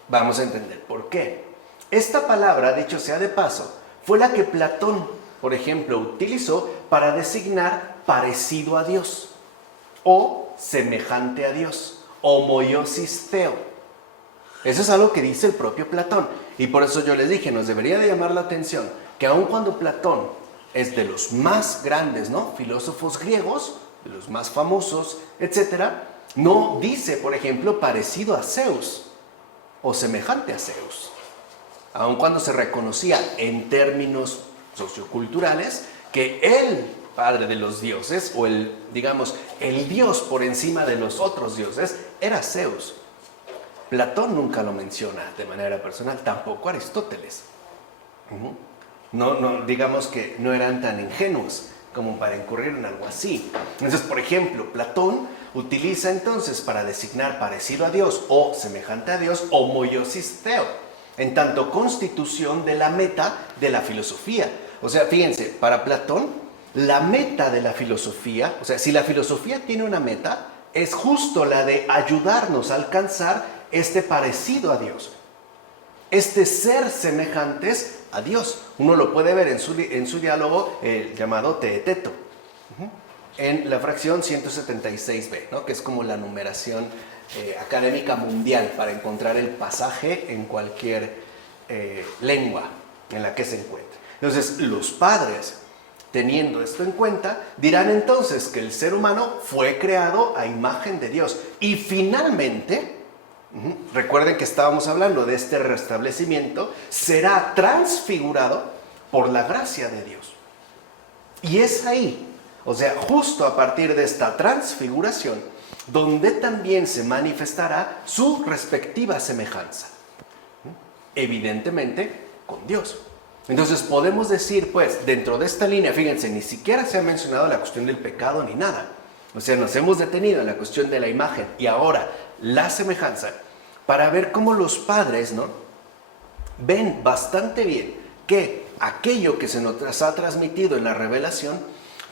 Vamos a entender por qué. Esta palabra, dicho sea de paso, fue la que Platón, por ejemplo, utilizó para designar parecido a Dios o semejante a Dios, homoiosis theo. Eso es algo que dice el propio Platón. Y por eso yo les dije, nos debería de llamar la atención que aun cuando Platón es de los más grandes, ¿no?, filósofos griegos, de los más famosos, etcétera, no dice, por ejemplo, parecido a Zeus o semejante a Zeus. aun cuando se reconocía en términos socioculturales que el padre de los dioses, o digamos, el dios por encima de los otros dioses, era Zeus. Platón nunca lo menciona de manera personal, tampoco Aristóteles. Digamos que no eran tan ingenuos como para incurrir en algo así. Entonces, por ejemplo, Platón utiliza entonces para designar parecido a Dios o semejante a Dios, homoiosis theo, en tanto constitución de la meta de la filosofía. O sea, fíjense, para Platón, la meta de la filosofía, o sea, si la filosofía tiene una meta, es justo la de ayudarnos a alcanzar este parecido a Dios, este ser semejantes a Dios. Uno lo puede ver en su diálogo llamado Teeteto, en la fracción 176b, ¿no? Que es como la numeración académica mundial para encontrar el pasaje en cualquier lengua en la que se encuentre. Entonces, los padres, teniendo esto en cuenta, dirán entonces que el ser humano fue creado a imagen de Dios. Y finalmente, recuerden que estábamos hablando de este restablecimiento, será transfigurado por la gracia de Dios. Y es ahí, o sea, justo a partir de esta transfiguración, donde también se manifestará su respectiva semejanza. Evidentemente, con Dios. Entonces podemos decir, pues, dentro de esta línea, fíjense, ni siquiera se ha mencionado la cuestión del pecado ni nada. O sea, nos hemos detenido en la cuestión de la imagen y ahora la semejanza para ver cómo los padres, ¿no?, ven bastante bien que aquello que se nos ha transmitido en la revelación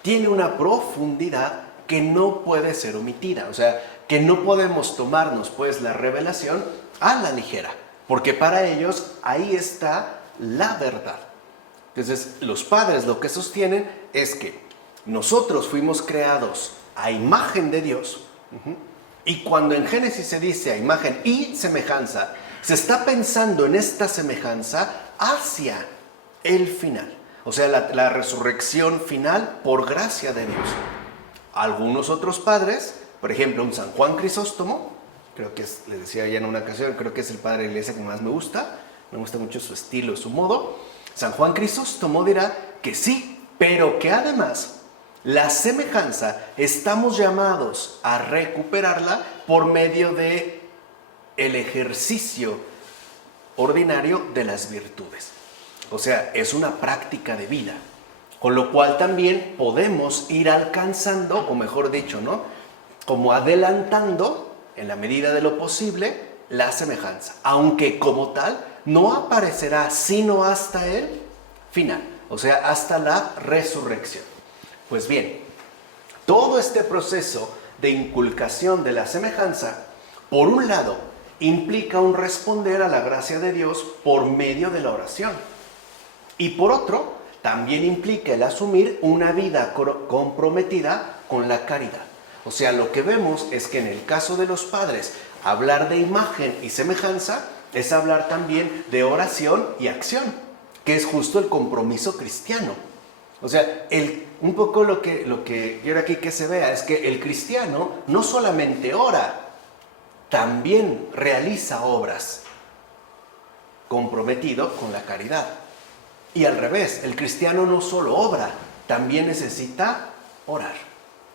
tiene una profundidad que no puede ser omitida. O sea, que no podemos tomarnos, pues, la revelación a la ligera, porque para ellos ahí está la verdad. Entonces, los padres lo que sostienen es que nosotros fuimos creados a imagen de Dios, y cuando en Génesis se dice a imagen y semejanza, se está pensando en esta semejanza hacia el final, o sea, la resurrección final por gracia de Dios. Algunos otros padres, por ejemplo, un San Juan Crisóstomo, creo que les decía ya en una ocasión, creo que es el padre de la iglesia que más me gusta mucho su estilo, su modo. San Juan Crisóstomo dirá que sí, pero que además la semejanza estamos llamados a recuperarla por medio de el ejercicio ordinario de las virtudes. O sea, es una práctica de vida, con lo cual también podemos ir alcanzando, o mejor dicho, ¿no?, como adelantando en la medida de lo posible la semejanza, aunque como tal no aparecerá sino hasta el final, o sea, hasta la resurrección. Pues bien, todo este proceso de inculcación de la semejanza, por un lado, implica un responder a la gracia de Dios por medio de la oración, y por otro, también implica el asumir una vida comprometida con la caridad. O sea, lo que vemos es que en el caso de los padres, hablar de imagen y semejanza es hablar también de oración y acción, que es justo el compromiso cristiano. O sea, un poco lo que quiero aquí que se vea es que el cristiano no solamente ora, también realiza obras, comprometido con la caridad. Y al revés, el cristiano no solo obra, también necesita orar.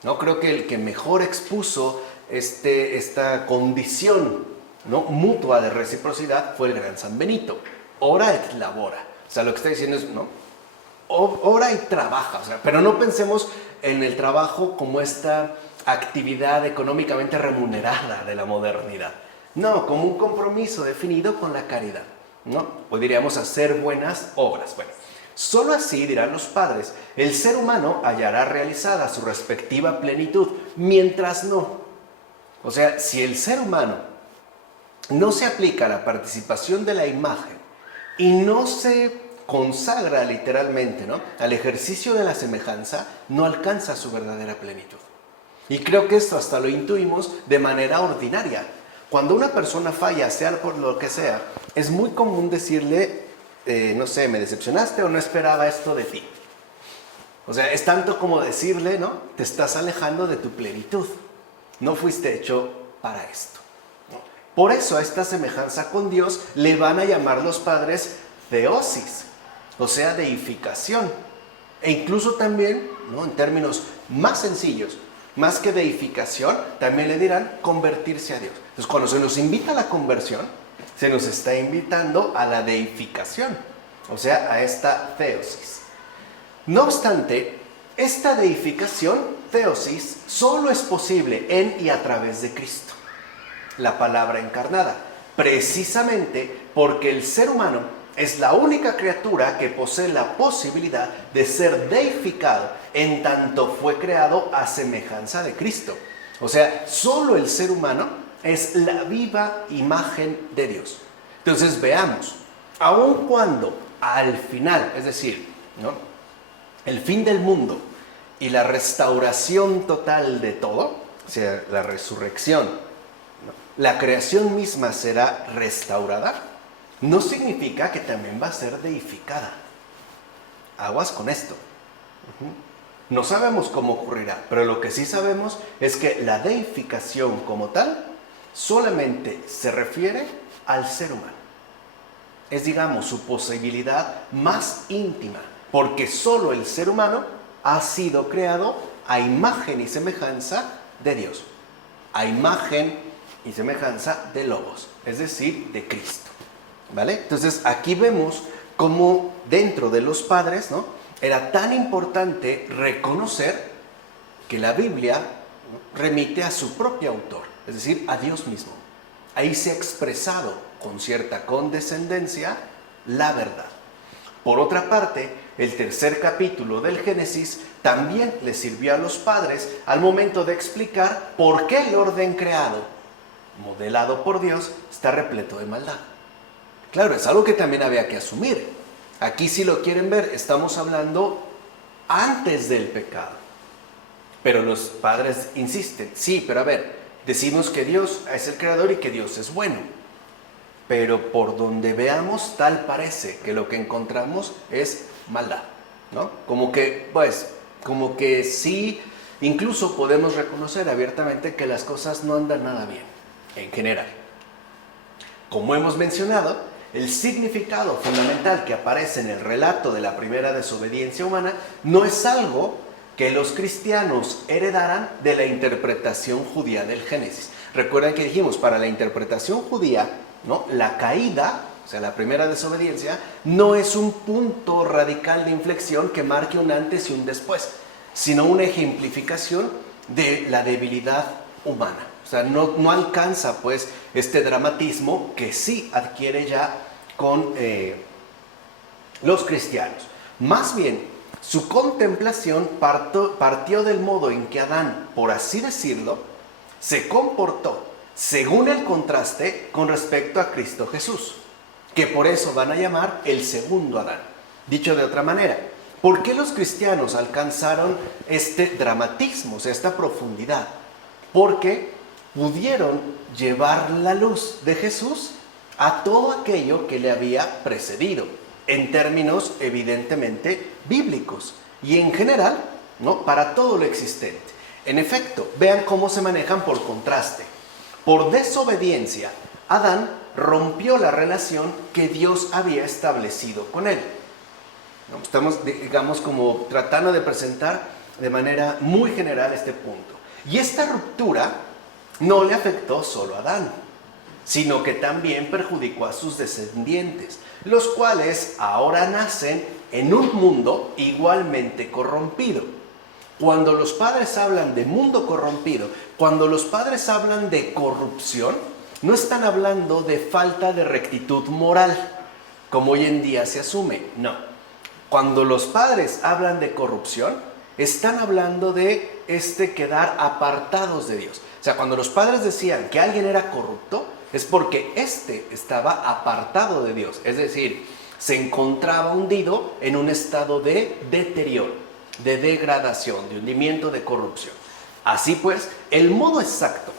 No creo que el que mejor expuso esta condición, ¿no?, mutua de reciprocidad fue el gran San Benito. Ora et labora. O sea, lo que está diciendo es, ¿no?, ora y trabaja. O sea, pero no pensemos en el trabajo como esta actividad económicamente remunerada de la modernidad. No, como un compromiso definido con la caridad, ¿no? O diríamos hacer buenas obras. Bueno, solo así, dirán los padres, el ser humano hallará realizada su respectiva plenitud, mientras no. O sea, si el ser humano no se aplica a la participación de la imagen y no se consagra literalmente, ¿no?, al ejercicio de la semejanza, no alcanza su verdadera plenitud. Y creo que esto hasta lo intuimos de manera ordinaria. Cuando una persona falla, sea por lo que sea, es muy común decirle, no sé, me decepcionaste o no esperaba esto de ti. O sea, es tanto como decirle, ¿no?, te estás alejando de tu plenitud. No fuiste hecho para esto, ¿no? Por eso a esta semejanza con Dios le van a llamar los padres theosis, o sea, deificación. E incluso también, ¿no?, en términos más sencillos, más que deificación, también le dirán convertirse a Dios. Entonces, cuando se nos invita a la conversión, se nos está invitando a la deificación, o sea, a esta theosis. No obstante, esta deificación, theosis, solo es posible en y a través de Cristo, la palabra encarnada, precisamente porque el ser humano es la única criatura que posee la posibilidad de ser deificado en tanto fue creado a semejanza de Cristo. O sea, solo el ser humano es la viva imagen de Dios. Entonces veamos, aun cuando al final, es decir, ¿no?, el fin del mundo y la restauración total de todo, o sea, la resurrección, ¿no?, la creación misma será restaurada, no significa que también va a ser deificada. Aguas con esto. No sabemos cómo ocurrirá, pero lo que sí sabemos es que la deificación como tal solamente se refiere al ser humano. Es, digamos, su posibilidad más íntima, porque solo el ser humano ha sido creado a imagen y semejanza de Dios, a imagen y semejanza de Logos, es decir, de Cristo. ¿Vale? Entonces aquí vemos cómo dentro de los padres, ¿no?, era tan importante reconocer que la Biblia, ¿no?, remite a su propio autor, es decir, a Dios mismo. Ahí se ha expresado con cierta condescendencia la verdad. Por otra parte, el tercer capítulo del Génesis también le sirvió a los padres al momento de explicar por qué el orden creado, modelado por Dios, está repleto de maldad. Claro, es algo que también había que asumir. Aquí, si lo quieren ver, estamos hablando antes del pecado. Pero los padres insisten, sí, pero a ver, decimos que Dios es el creador y que Dios es bueno. Pero por donde veamos, tal parece que lo que encontramos es maldad, ¿no? Como que sí, incluso podemos reconocer abiertamente que las cosas no andan nada bien, en general. Como hemos mencionado, el significado fundamental que aparece en el relato de la primera desobediencia humana no es algo que los cristianos heredaran de la interpretación judía del Génesis. Recuerden que dijimos, para la interpretación judía, ¿no?, la caída, o sea, la primera desobediencia, no es un punto radical de inflexión que marque un antes y un después, sino una ejemplificación de la debilidad humana. O sea, no alcanza pues este dramatismo que sí adquiere ya con los cristianos. Más bien, su contemplación partió del modo en que Adán, por así decirlo, se comportó según el contraste con respecto a Cristo Jesús, que por eso van a llamar el segundo Adán. Dicho de otra manera, ¿por qué los cristianos alcanzaron este dramatismo, o sea, esta profundidad? Porque pudieron llevar la luz de Jesús a todo aquello que le había precedido, en términos evidentemente bíblicos y en general, ¿no?, para todo lo existente. En efecto, vean cómo se manejan por contraste. Por desobediencia, Adán rompió la relación que Dios había establecido con él. ¿No? Estamos, digamos, como tratando de presentar de manera muy general este punto. Y esta ruptura no le afectó solo a Adán, sino que también perjudicó a sus descendientes, los cuales ahora nacen en un mundo igualmente corrompido. Cuando los padres hablan de mundo corrompido, cuando los padres hablan de corrupción, no están hablando de falta de rectitud moral, como hoy en día se asume, no. Cuando los padres hablan de corrupción, están hablando de quedar apartados de Dios. O sea, cuando los padres decían que alguien era corrupto, es porque estaba apartado de Dios. Es decir, se encontraba hundido en un estado de deterioro, de degradación, de hundimiento, de corrupción. Así pues, el modo exacto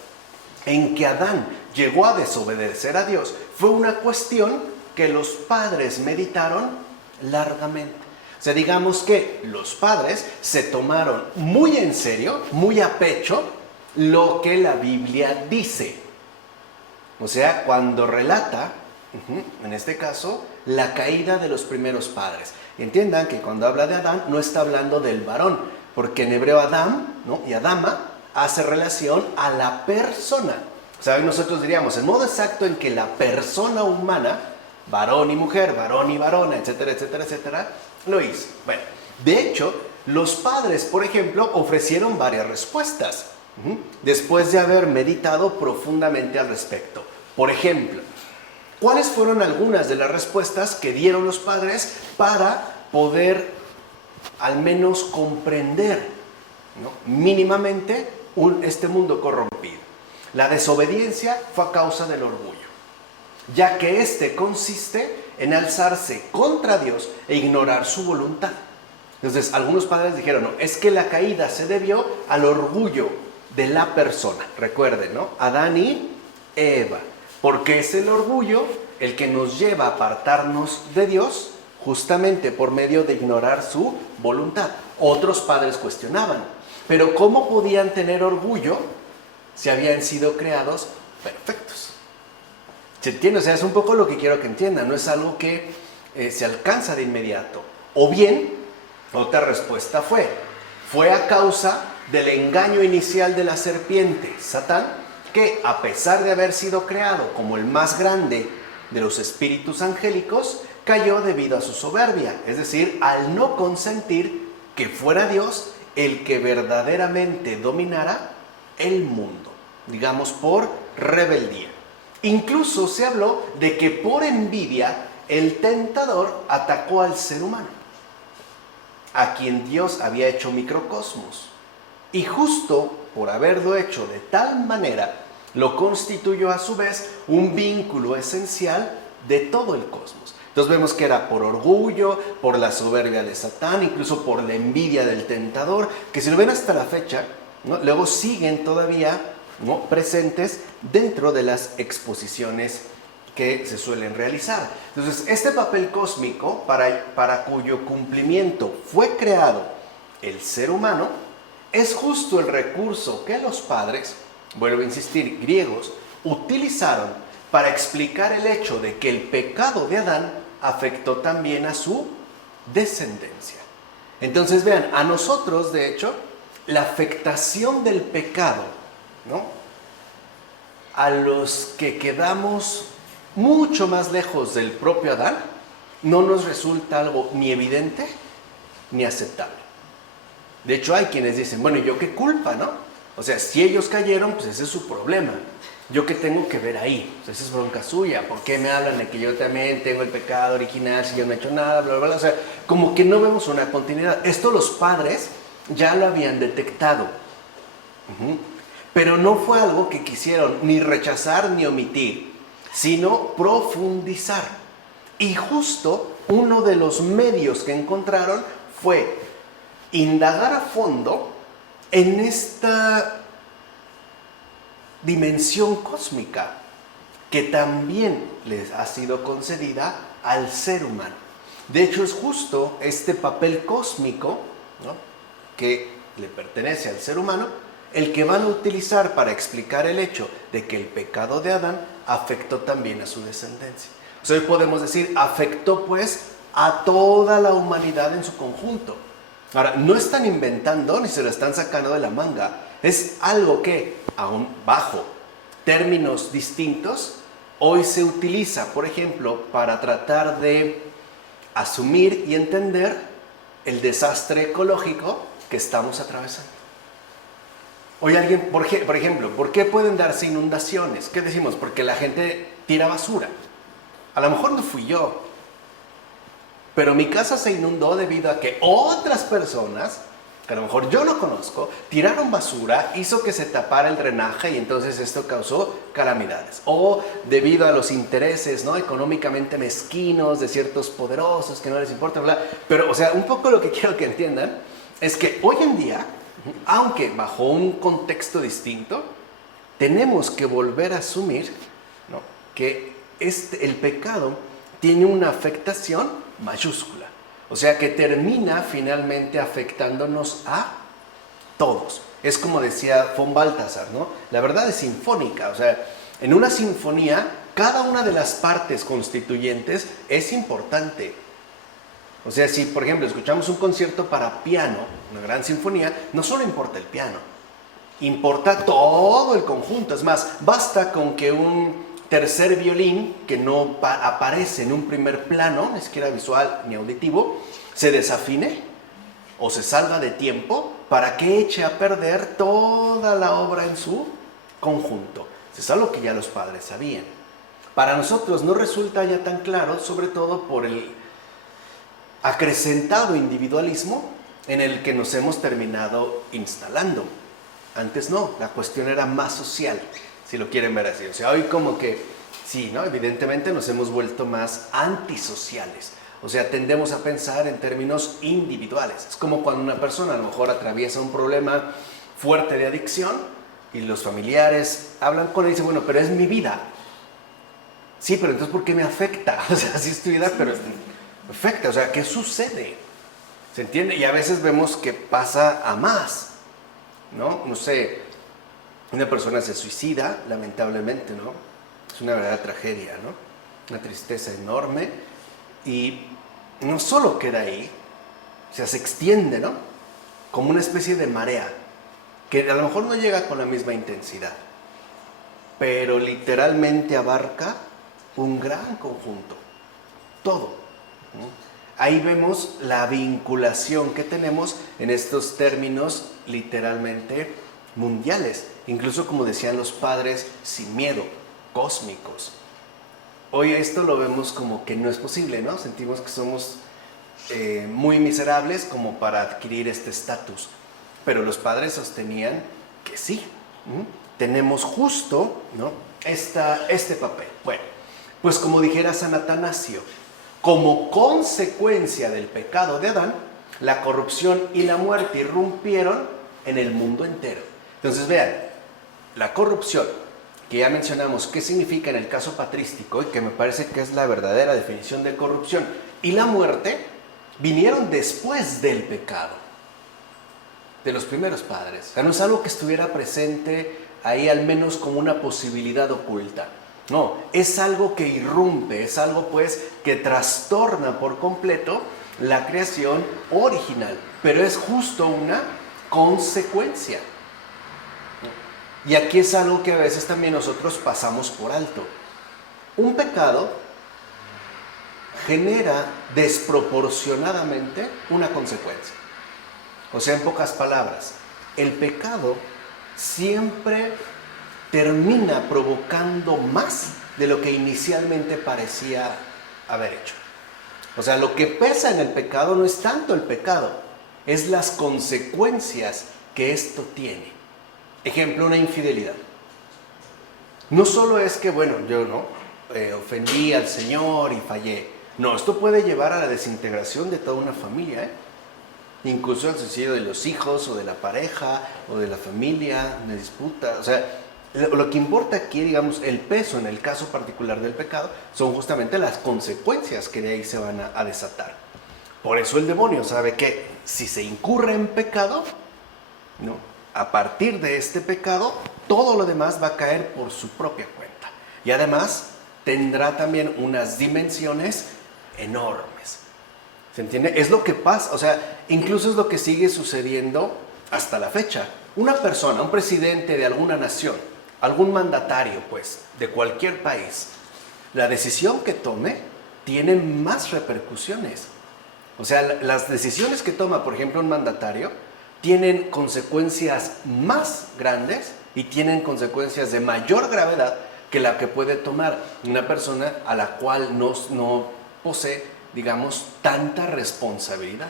en que Adán llegó a desobedecer a Dios fue una cuestión que los padres meditaron largamente. O sea, digamos que los padres se tomaron muy en serio, muy a pecho, lo que la Biblia dice. O sea, cuando relata En este caso, la caída de los primeros padres. Entiendan que cuando habla de Adán, no está hablando del varón, porque en hebreo Adam, ¿no?, y Adama hace relación a la persona. O sea, nosotros diríamos, el modo exacto en que la persona humana, varón y mujer, varón y varona, etcétera, etcétera, etcétera, lo hizo. Bueno, de hecho, los padres, por ejemplo, ofrecieron varias respuestas después de haber meditado profundamente al respecto. Por ejemplo, ¿cuáles fueron algunas de las respuestas que dieron los padres para poder al menos comprender, ¿no?, mínimamente este mundo corrompido? La desobediencia fue a causa del orgullo, ya que este consiste en alzarse contra Dios e ignorar su voluntad. Entonces, algunos padres dijeron, no, es que la caída se debió al orgullo de la persona. Recuerden, ¿no?, Adán y Eva. Porque es el orgullo el que nos lleva a apartarnos de Dios, justamente por medio de ignorar su voluntad. Otros padres cuestionaban, pero ¿cómo podían tener orgullo si habían sido creados perfectos? ¿Se entiende? O sea, es un poco lo que quiero que entiendan, no es algo que se alcanza de inmediato. O bien, otra respuesta fue a causa del engaño inicial de la serpiente, Satán, que a pesar de haber sido creado como el más grande de los espíritus angélicos, cayó debido a su soberbia, es decir, al no consentir que fuera Dios el que verdaderamente dominara el mundo, digamos por rebeldía. Incluso se habló de que por envidia el tentador atacó al ser humano, a quien Dios había hecho microcosmos, y justo por haberlo hecho de tal manera, lo constituyó a su vez un vínculo esencial de todo el cosmos. Entonces vemos que era por orgullo, por la soberbia de Satán, incluso por la envidia del tentador, que si lo ven hasta la fecha, ¿no?, luego siguen todavía, ¿no?, presentes dentro de las exposiciones que se suelen realizar. Entonces, este papel cósmico, para cuyo cumplimiento fue creado el ser humano, es justo el recurso que los padres, vuelvo a insistir, griegos, utilizaron para explicar el hecho de que el pecado de Adán afectó también a su descendencia. Entonces vean, a nosotros, de hecho, la afectación del pecado, ¿no?, a los que quedamos mucho más lejos del propio Adán, no nos resulta algo ni evidente ni aceptable. De hecho, hay quienes dicen, bueno, ¿y yo qué culpa, no? O sea, si ellos cayeron, pues ese es su problema. ¿Yo qué tengo que ver ahí? O sea, esa es bronca suya. ¿Por qué me hablan de que yo también tengo el pecado original si yo no he hecho nada, bla, bla, bla? O sea, como que no vemos una continuidad. Esto los padres ya lo habían detectado. Pero no fue algo que quisieron ni rechazar ni omitir, sino profundizar. Y justo uno de los medios que encontraron fue indagar a fondo en esta dimensión cósmica que también les ha sido concedida al ser humano. De hecho, es justo este papel cósmico, ¿no?, que le pertenece al ser humano, el que van a utilizar para explicar el hecho de que el pecado de Adán afectó también a su descendencia. O sea, hoy podemos decir, afectó pues a toda la humanidad en su conjunto. Ahora, no están inventando ni se lo están sacando de la manga. Es algo que, aún bajo términos distintos, hoy se utiliza, por ejemplo, para tratar de asumir y entender el desastre ecológico que estamos atravesando. Hoy alguien, por ejemplo, ¿por qué pueden darse inundaciones? ¿Qué decimos? Porque la gente tira basura. A lo mejor no fui yo, pero mi casa se inundó debido a que otras personas, que a lo mejor yo no conozco, tiraron basura, hizo que se tapara el drenaje y entonces esto causó calamidades. O debido a los intereses, ¿no?, económicamente mezquinos de ciertos poderosos que no les importa, bla. Pero, o sea, un poco lo que quiero que entiendan es que hoy en día, aunque bajo un contexto distinto, tenemos que volver a asumir, ¿no?, que el pecado tiene una afectación mayúscula. O sea, que termina finalmente afectándonos a todos. Es como decía von Balthasar, ¿no? La verdad es sinfónica. O sea, en una sinfonía cada una de las partes constituyentes es importante. O sea, si por ejemplo escuchamos un concierto para piano, una gran sinfonía, no solo importa el piano, importa todo el conjunto. Es más, basta con que un tercer violín, que no aparece en un primer plano, ni siquiera visual ni auditivo, se desafine o se salga de tiempo para que eche a perder toda la obra en su conjunto. Eso es algo que ya los padres sabían. Para nosotros no resulta ya tan claro, sobre todo por el acrecentado individualismo en el que nos hemos terminado instalando. Antes no, la cuestión era más social, si lo quieren ver así. O sea, hoy como que, sí, ¿no? Evidentemente nos hemos vuelto más antisociales. O sea, tendemos a pensar en términos individuales. Es como cuando una persona a lo mejor atraviesa un problema fuerte de adicción y los familiares hablan con él y dicen, bueno, pero es mi vida. Sí, pero entonces ¿por qué me afecta? O sea, sí es tu vida, pero me afecta. O sea, ¿qué sucede? ¿Se entiende? Y a veces vemos que pasa a más, ¿no? No sé, una persona se suicida, lamentablemente, ¿no? Es una verdadera tragedia, ¿no? Una tristeza enorme y no solo queda ahí, o sea, se extiende, ¿no? Como una especie de marea, que a lo mejor no llega con la misma intensidad, pero literalmente abarca un gran conjunto, todo, ¿no? Ahí vemos la vinculación que tenemos en estos términos literalmente mundiales, incluso como decían los padres, sin miedo, cósmicos. Hoy esto lo vemos como que no es posible, ¿no? Sentimos que somos muy miserables como para adquirir este estatus, pero los padres sostenían que sí, tenemos justo, ¿no? este papel. Bueno, pues como dijera San Atanasio, como consecuencia del pecado de Adán, la corrupción y la muerte irrumpieron en el mundo entero. Entonces vean, la corrupción, que ya mencionamos qué significa en el caso patrístico y que me parece que es la verdadera definición de corrupción, y la muerte vinieron después del pecado de los primeros padres. O sea, no es algo que estuviera presente ahí al menos como una posibilidad oculta. No, es algo que irrumpe, es algo pues que trastorna por completo la creación original, pero es justo una consecuencia. Y aquí es algo que a veces también nosotros pasamos por alto. Un pecado genera desproporcionadamente una consecuencia. O sea, en pocas palabras, el pecado siempre termina provocando más de lo que inicialmente parecía haber hecho. O sea, lo que pesa en el pecado no es tanto el pecado, es las consecuencias que esto tiene. Ejemplo, una infidelidad. No solo es que, bueno, yo no ofendí al Señor y fallé. No, esto puede llevar a la desintegración de toda una familia, incluso al suicidio de los hijos o de la pareja o de la familia, una disputa. O sea, lo que importa aquí, digamos, el peso en el caso particular del pecado son justamente las consecuencias que de ahí se van a desatar. Por eso el demonio sabe que si se incurre en pecado, ¿no?, a partir de este pecado, todo lo demás va a caer por su propia cuenta. Y además tendrá también unas dimensiones enormes. ¿Se entiende? Es lo que pasa, o sea, incluso es lo que sigue sucediendo hasta la fecha. Una persona, un presidente de alguna nación, algún mandatario, pues, de cualquier país, la decisión que tome tiene más repercusiones. O sea, las decisiones que toma, por ejemplo, un mandatario, tienen consecuencias más grandes y tienen consecuencias de mayor gravedad que la que puede tomar una persona a la cual no posee, digamos, tanta responsabilidad.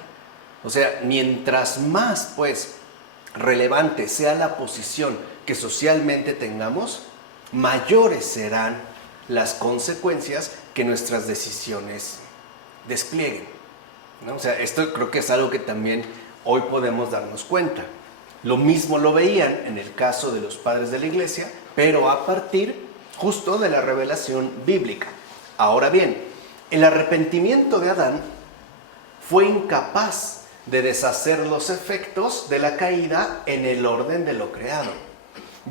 O sea, mientras más, pues, relevante sea la posición que socialmente tengamos, mayores serán las consecuencias que nuestras decisiones desplieguen, ¿no? O sea, esto creo que es algo que también hoy podemos darnos cuenta. Lo mismo lo veían en el caso de los padres de la iglesia, pero a partir justo de la revelación bíblica. Ahora bien, el arrepentimiento de Adán fue incapaz de deshacer los efectos de la caída en el orden de lo creado,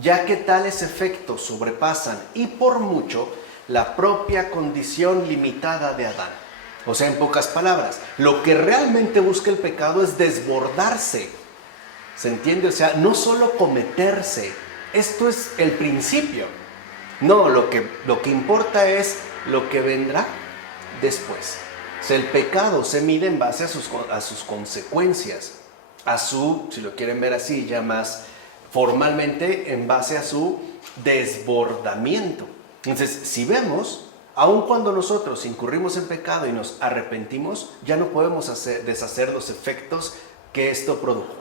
ya que tales efectos sobrepasan y por mucho la propia condición limitada de Adán. O sea, en pocas palabras, lo que realmente busca el pecado es desbordarse. ¿Se entiende? O sea, no solo cometerse. Esto es el principio. No, lo que importa es lo que vendrá después. O sea, el pecado se mide en base a sus consecuencias. Si lo quieren ver así, ya más formalmente, en base a su desbordamiento. Entonces, si vemos, aun cuando nosotros incurrimos en pecado y nos arrepentimos, ya no podemos deshacer los efectos que esto produjo.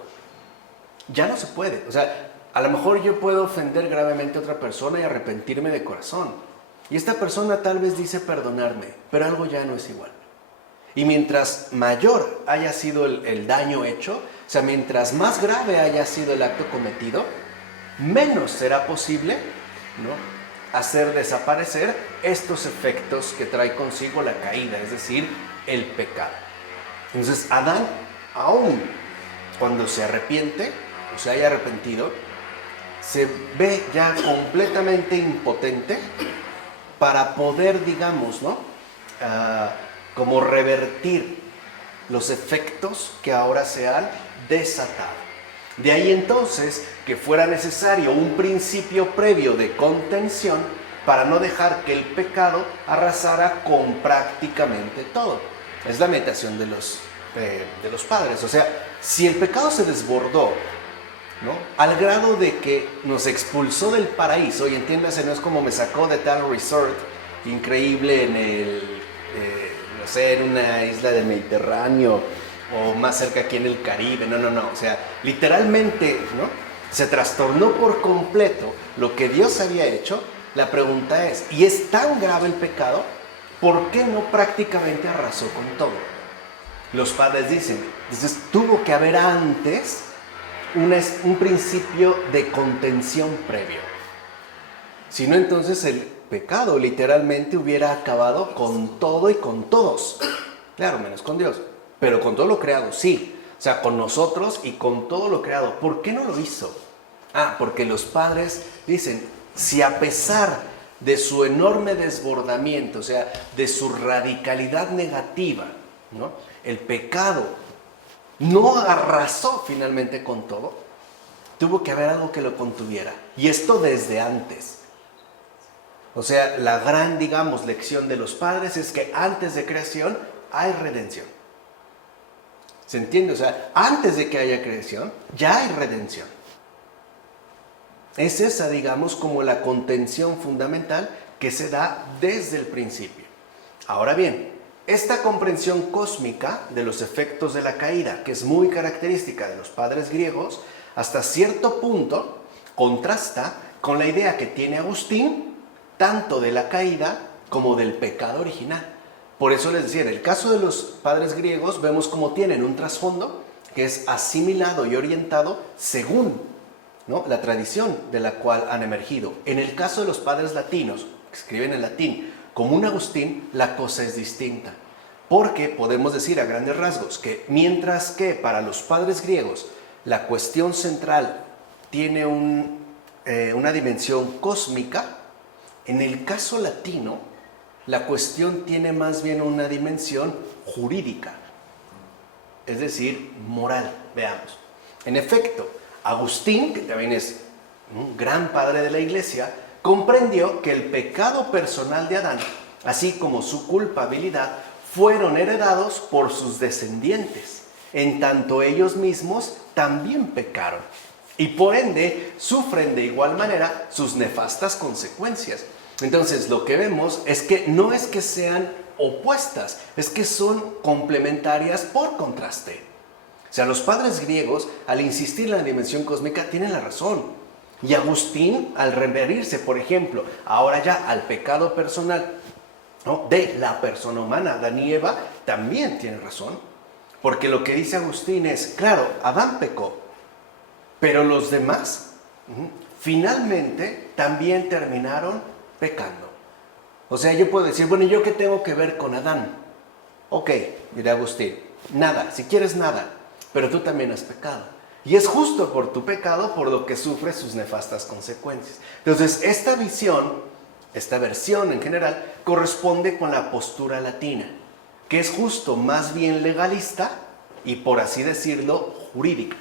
Ya no se puede. O sea, a lo mejor yo puedo ofender gravemente a otra persona y arrepentirme de corazón. Y esta persona tal vez dice perdonarme, pero algo ya no es igual. Y mientras mayor haya sido el daño hecho, o sea, mientras más grave haya sido el acto cometido, menos será posible, ¿no?, hacer desaparecer estos efectos que trae consigo la caída, es decir, el pecado. Entonces, Adán, aún cuando se arrepiente, o se haya arrepentido, se ve ya completamente impotente para poder, digamos, ¿no?, como revertir los efectos que ahora se han desatado. De ahí entonces que fuera necesario un principio previo de contención para no dejar que el pecado arrasara con prácticamente todo. Es la meditación de los padres. O sea, si el pecado se desbordó, ¿no?, al grado de que nos expulsó del paraíso, y entiéndase, no es como me sacó de tal resort increíble en una isla del Mediterráneo o más cerca aquí en el Caribe, no, o sea, literalmente, ¿no?, se trastornó por completo lo que Dios había hecho. La pregunta es, ¿y es tan grave el pecado? ¿Por qué no prácticamente arrasó con todo? Los padres dicen, entonces tuvo que haber antes un principio de contención previo. Si no, entonces el pecado literalmente hubiera acabado con todo y con todos. Claro, menos con Dios, pero con todo lo creado, sí. O sea, con nosotros y con todo lo creado. ¿Por qué no lo hizo? Porque los padres dicen, si a pesar de su enorme desbordamiento, o sea, de su radicalidad negativa, ¿no?, el pecado no arrasó finalmente con todo, tuvo que haber algo que lo contuviera. Y esto desde antes. O sea, la gran, digamos, lección de los padres es que antes de creación hay redención. ¿Se entiende? O sea, antes de que haya creación, ya hay redención. Es esa, digamos, como la contención fundamental que se da desde el principio. Ahora bien, esta comprensión cósmica de los efectos de la caída, que es muy característica de los padres griegos, hasta cierto punto contrasta con la idea que tiene Agustín, tanto de la caída como del pecado original. Por eso les decía, en el caso de los padres griegos, vemos cómo tienen un trasfondo que es asimilado y orientado según, ¿no?, la tradición de la cual han emergido. En el caso de los padres latinos, que escriben en latín, como un Agustín, la cosa es distinta. Porque podemos decir a grandes rasgos que mientras que para los padres griegos la cuestión central tiene una dimensión cósmica, en el caso latino la cuestión tiene más bien una dimensión jurídica, es decir, moral. Veamos. En efecto, Agustín, que también es un gran padre de la Iglesia, comprendió que el pecado personal de Adán, así como su culpabilidad, fueron heredados por sus descendientes, en tanto ellos mismos también pecaron, y por ende sufren de igual manera sus nefastas consecuencias. Entonces, lo que vemos es que no es que sean opuestas, es que son complementarias por contraste. O sea, los padres griegos, al insistir en la dimensión cósmica, tienen la razón. Y Agustín, al referirse, por ejemplo, ahora ya al pecado personal, ¿no?, de la persona humana, Adán y Eva, también tiene razón. Porque lo que dice Agustín es, claro, Adán pecó, pero los demás finalmente también terminaron pecando. O sea, yo puedo decir, bueno, ¿yo qué tengo que ver con Adán? Ok, dirá Agustín, nada, si quieres nada, pero tú también has pecado. Y es justo por tu pecado por lo que sufres sus nefastas consecuencias. Entonces, esta visión esta versión en general, corresponde con la postura latina, que es justo más bien legalista y, por así decirlo, jurídica.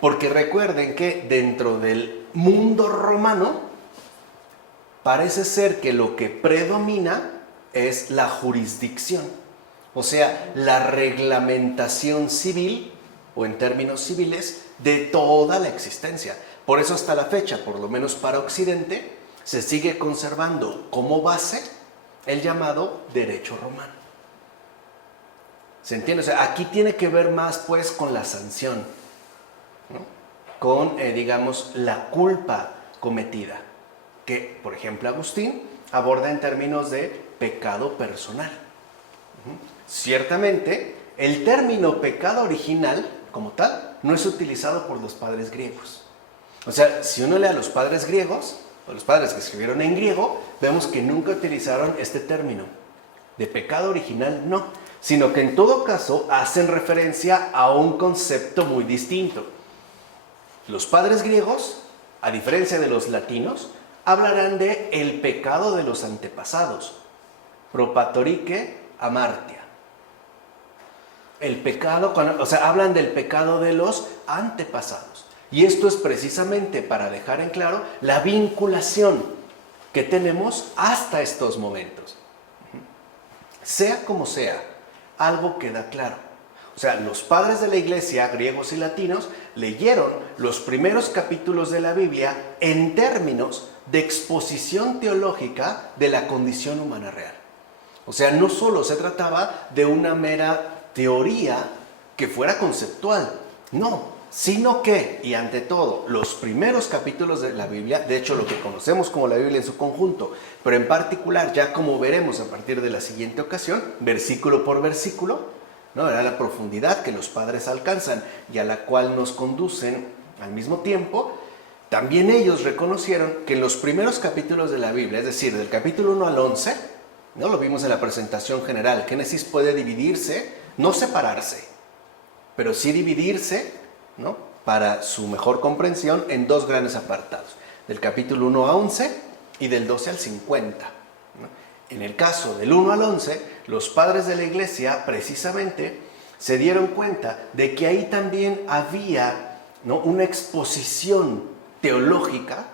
Porque recuerden que dentro del mundo romano parece ser que lo que predomina es la jurisdicción, o sea, la reglamentación civil, o en términos civiles, de toda la existencia. Por eso hasta la fecha, por lo menos para Occidente, se sigue conservando como base el llamado derecho romano. ¿Se entiende? O sea, aquí tiene que ver más pues con la sanción, ¿no? Con, digamos, la culpa cometida, que, por ejemplo, Agustín aborda en términos de pecado personal. Ciertamente, el término pecado original, como tal, no es utilizado por los padres griegos. O sea, si uno lee a los padres griegos, o los padres que escribieron en griego, vemos que nunca utilizaron este término. De pecado original, no. Sino que en todo caso hacen referencia a un concepto muy distinto. Los padres griegos, a diferencia de los latinos, hablarán de el pecado de los antepasados. Propatorique amartia. El pecado, o sea, hablan del pecado de los antepasados. Y esto es precisamente para dejar en claro la vinculación que tenemos hasta estos momentos. Sea como sea, algo queda claro. O sea, los padres de la iglesia, griegos y latinos, leyeron los primeros capítulos de la Biblia en términos de exposición teológica de la condición humana real. O sea, no solo se trataba de una mera teoría que fuera conceptual, no, sino que, y ante todo, los primeros capítulos de la Biblia, de hecho lo que conocemos como la Biblia en su conjunto, pero en particular, ya como veremos a partir de la siguiente ocasión, versículo por versículo, ¿no? Era la profundidad que los padres alcanzan y a la cual nos conducen al mismo tiempo. También ellos reconocieron que en los primeros capítulos de la Biblia, es decir, del capítulo 1 al 11, ¿no? Lo vimos en la presentación general, Génesis puede dividirse, no separarse, pero sí dividirse, ¿no? Para su mejor comprensión en dos grandes apartados, del capítulo 1 a 11 y del 12 al 50. ¿No? En el caso del 1 al 11, los padres de la iglesia precisamente se dieron cuenta de que ahí también había, ¿no? Una exposición teológica,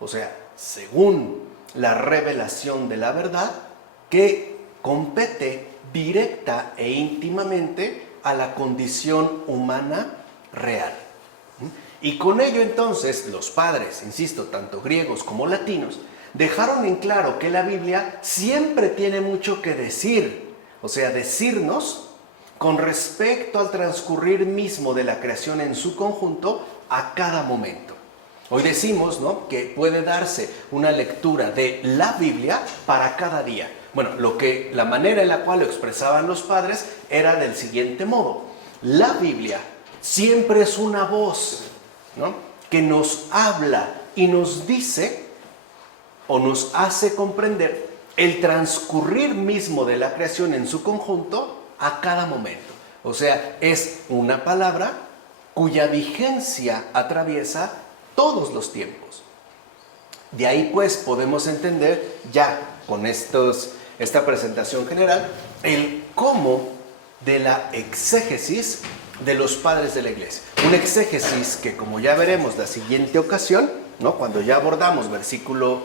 o sea, según la revelación de la verdad, que compete directa e íntimamente a la condición humana real. Y con ello entonces los padres, insisto, tanto griegos como latinos, dejaron en claro que la Biblia siempre tiene mucho que decir, o sea, decirnos con respecto al transcurrir mismo de la creación en su conjunto a cada momento. Hoy decimos, ¿no?, que puede darse una lectura de la Biblia para cada día. Bueno, la manera en la cual lo expresaban los padres era del siguiente modo. La Biblia siempre es una voz, ¿no?, que nos habla y nos dice o nos hace comprender el transcurrir mismo de la creación en su conjunto a cada momento. O sea, es una palabra cuya vigencia atraviesa todos los tiempos. De ahí pues podemos entender ya con esta presentación general el cómo de la exégesis de los padres de la iglesia. Una exégesis que, como ya veremos la siguiente ocasión, ¿no?, cuando ya abordamos versículo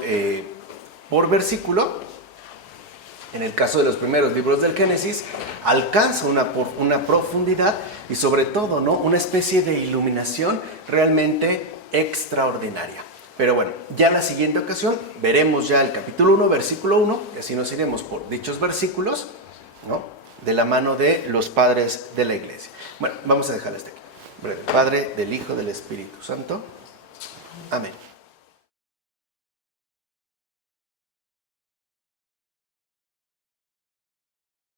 por versículo, en el caso de los primeros libros del Génesis, alcanza una profundidad y sobre todo, ¿no?, una especie de iluminación realmente extraordinaria. Pero bueno, ya en la siguiente ocasión veremos ya el capítulo 1, versículo 1, y así nos iremos por dichos versículos, ¿no?, de la mano de los padres de la iglesia. Bueno, vamos a dejar hasta aquí. Padre, del Hijo, del Espíritu Santo. Amén.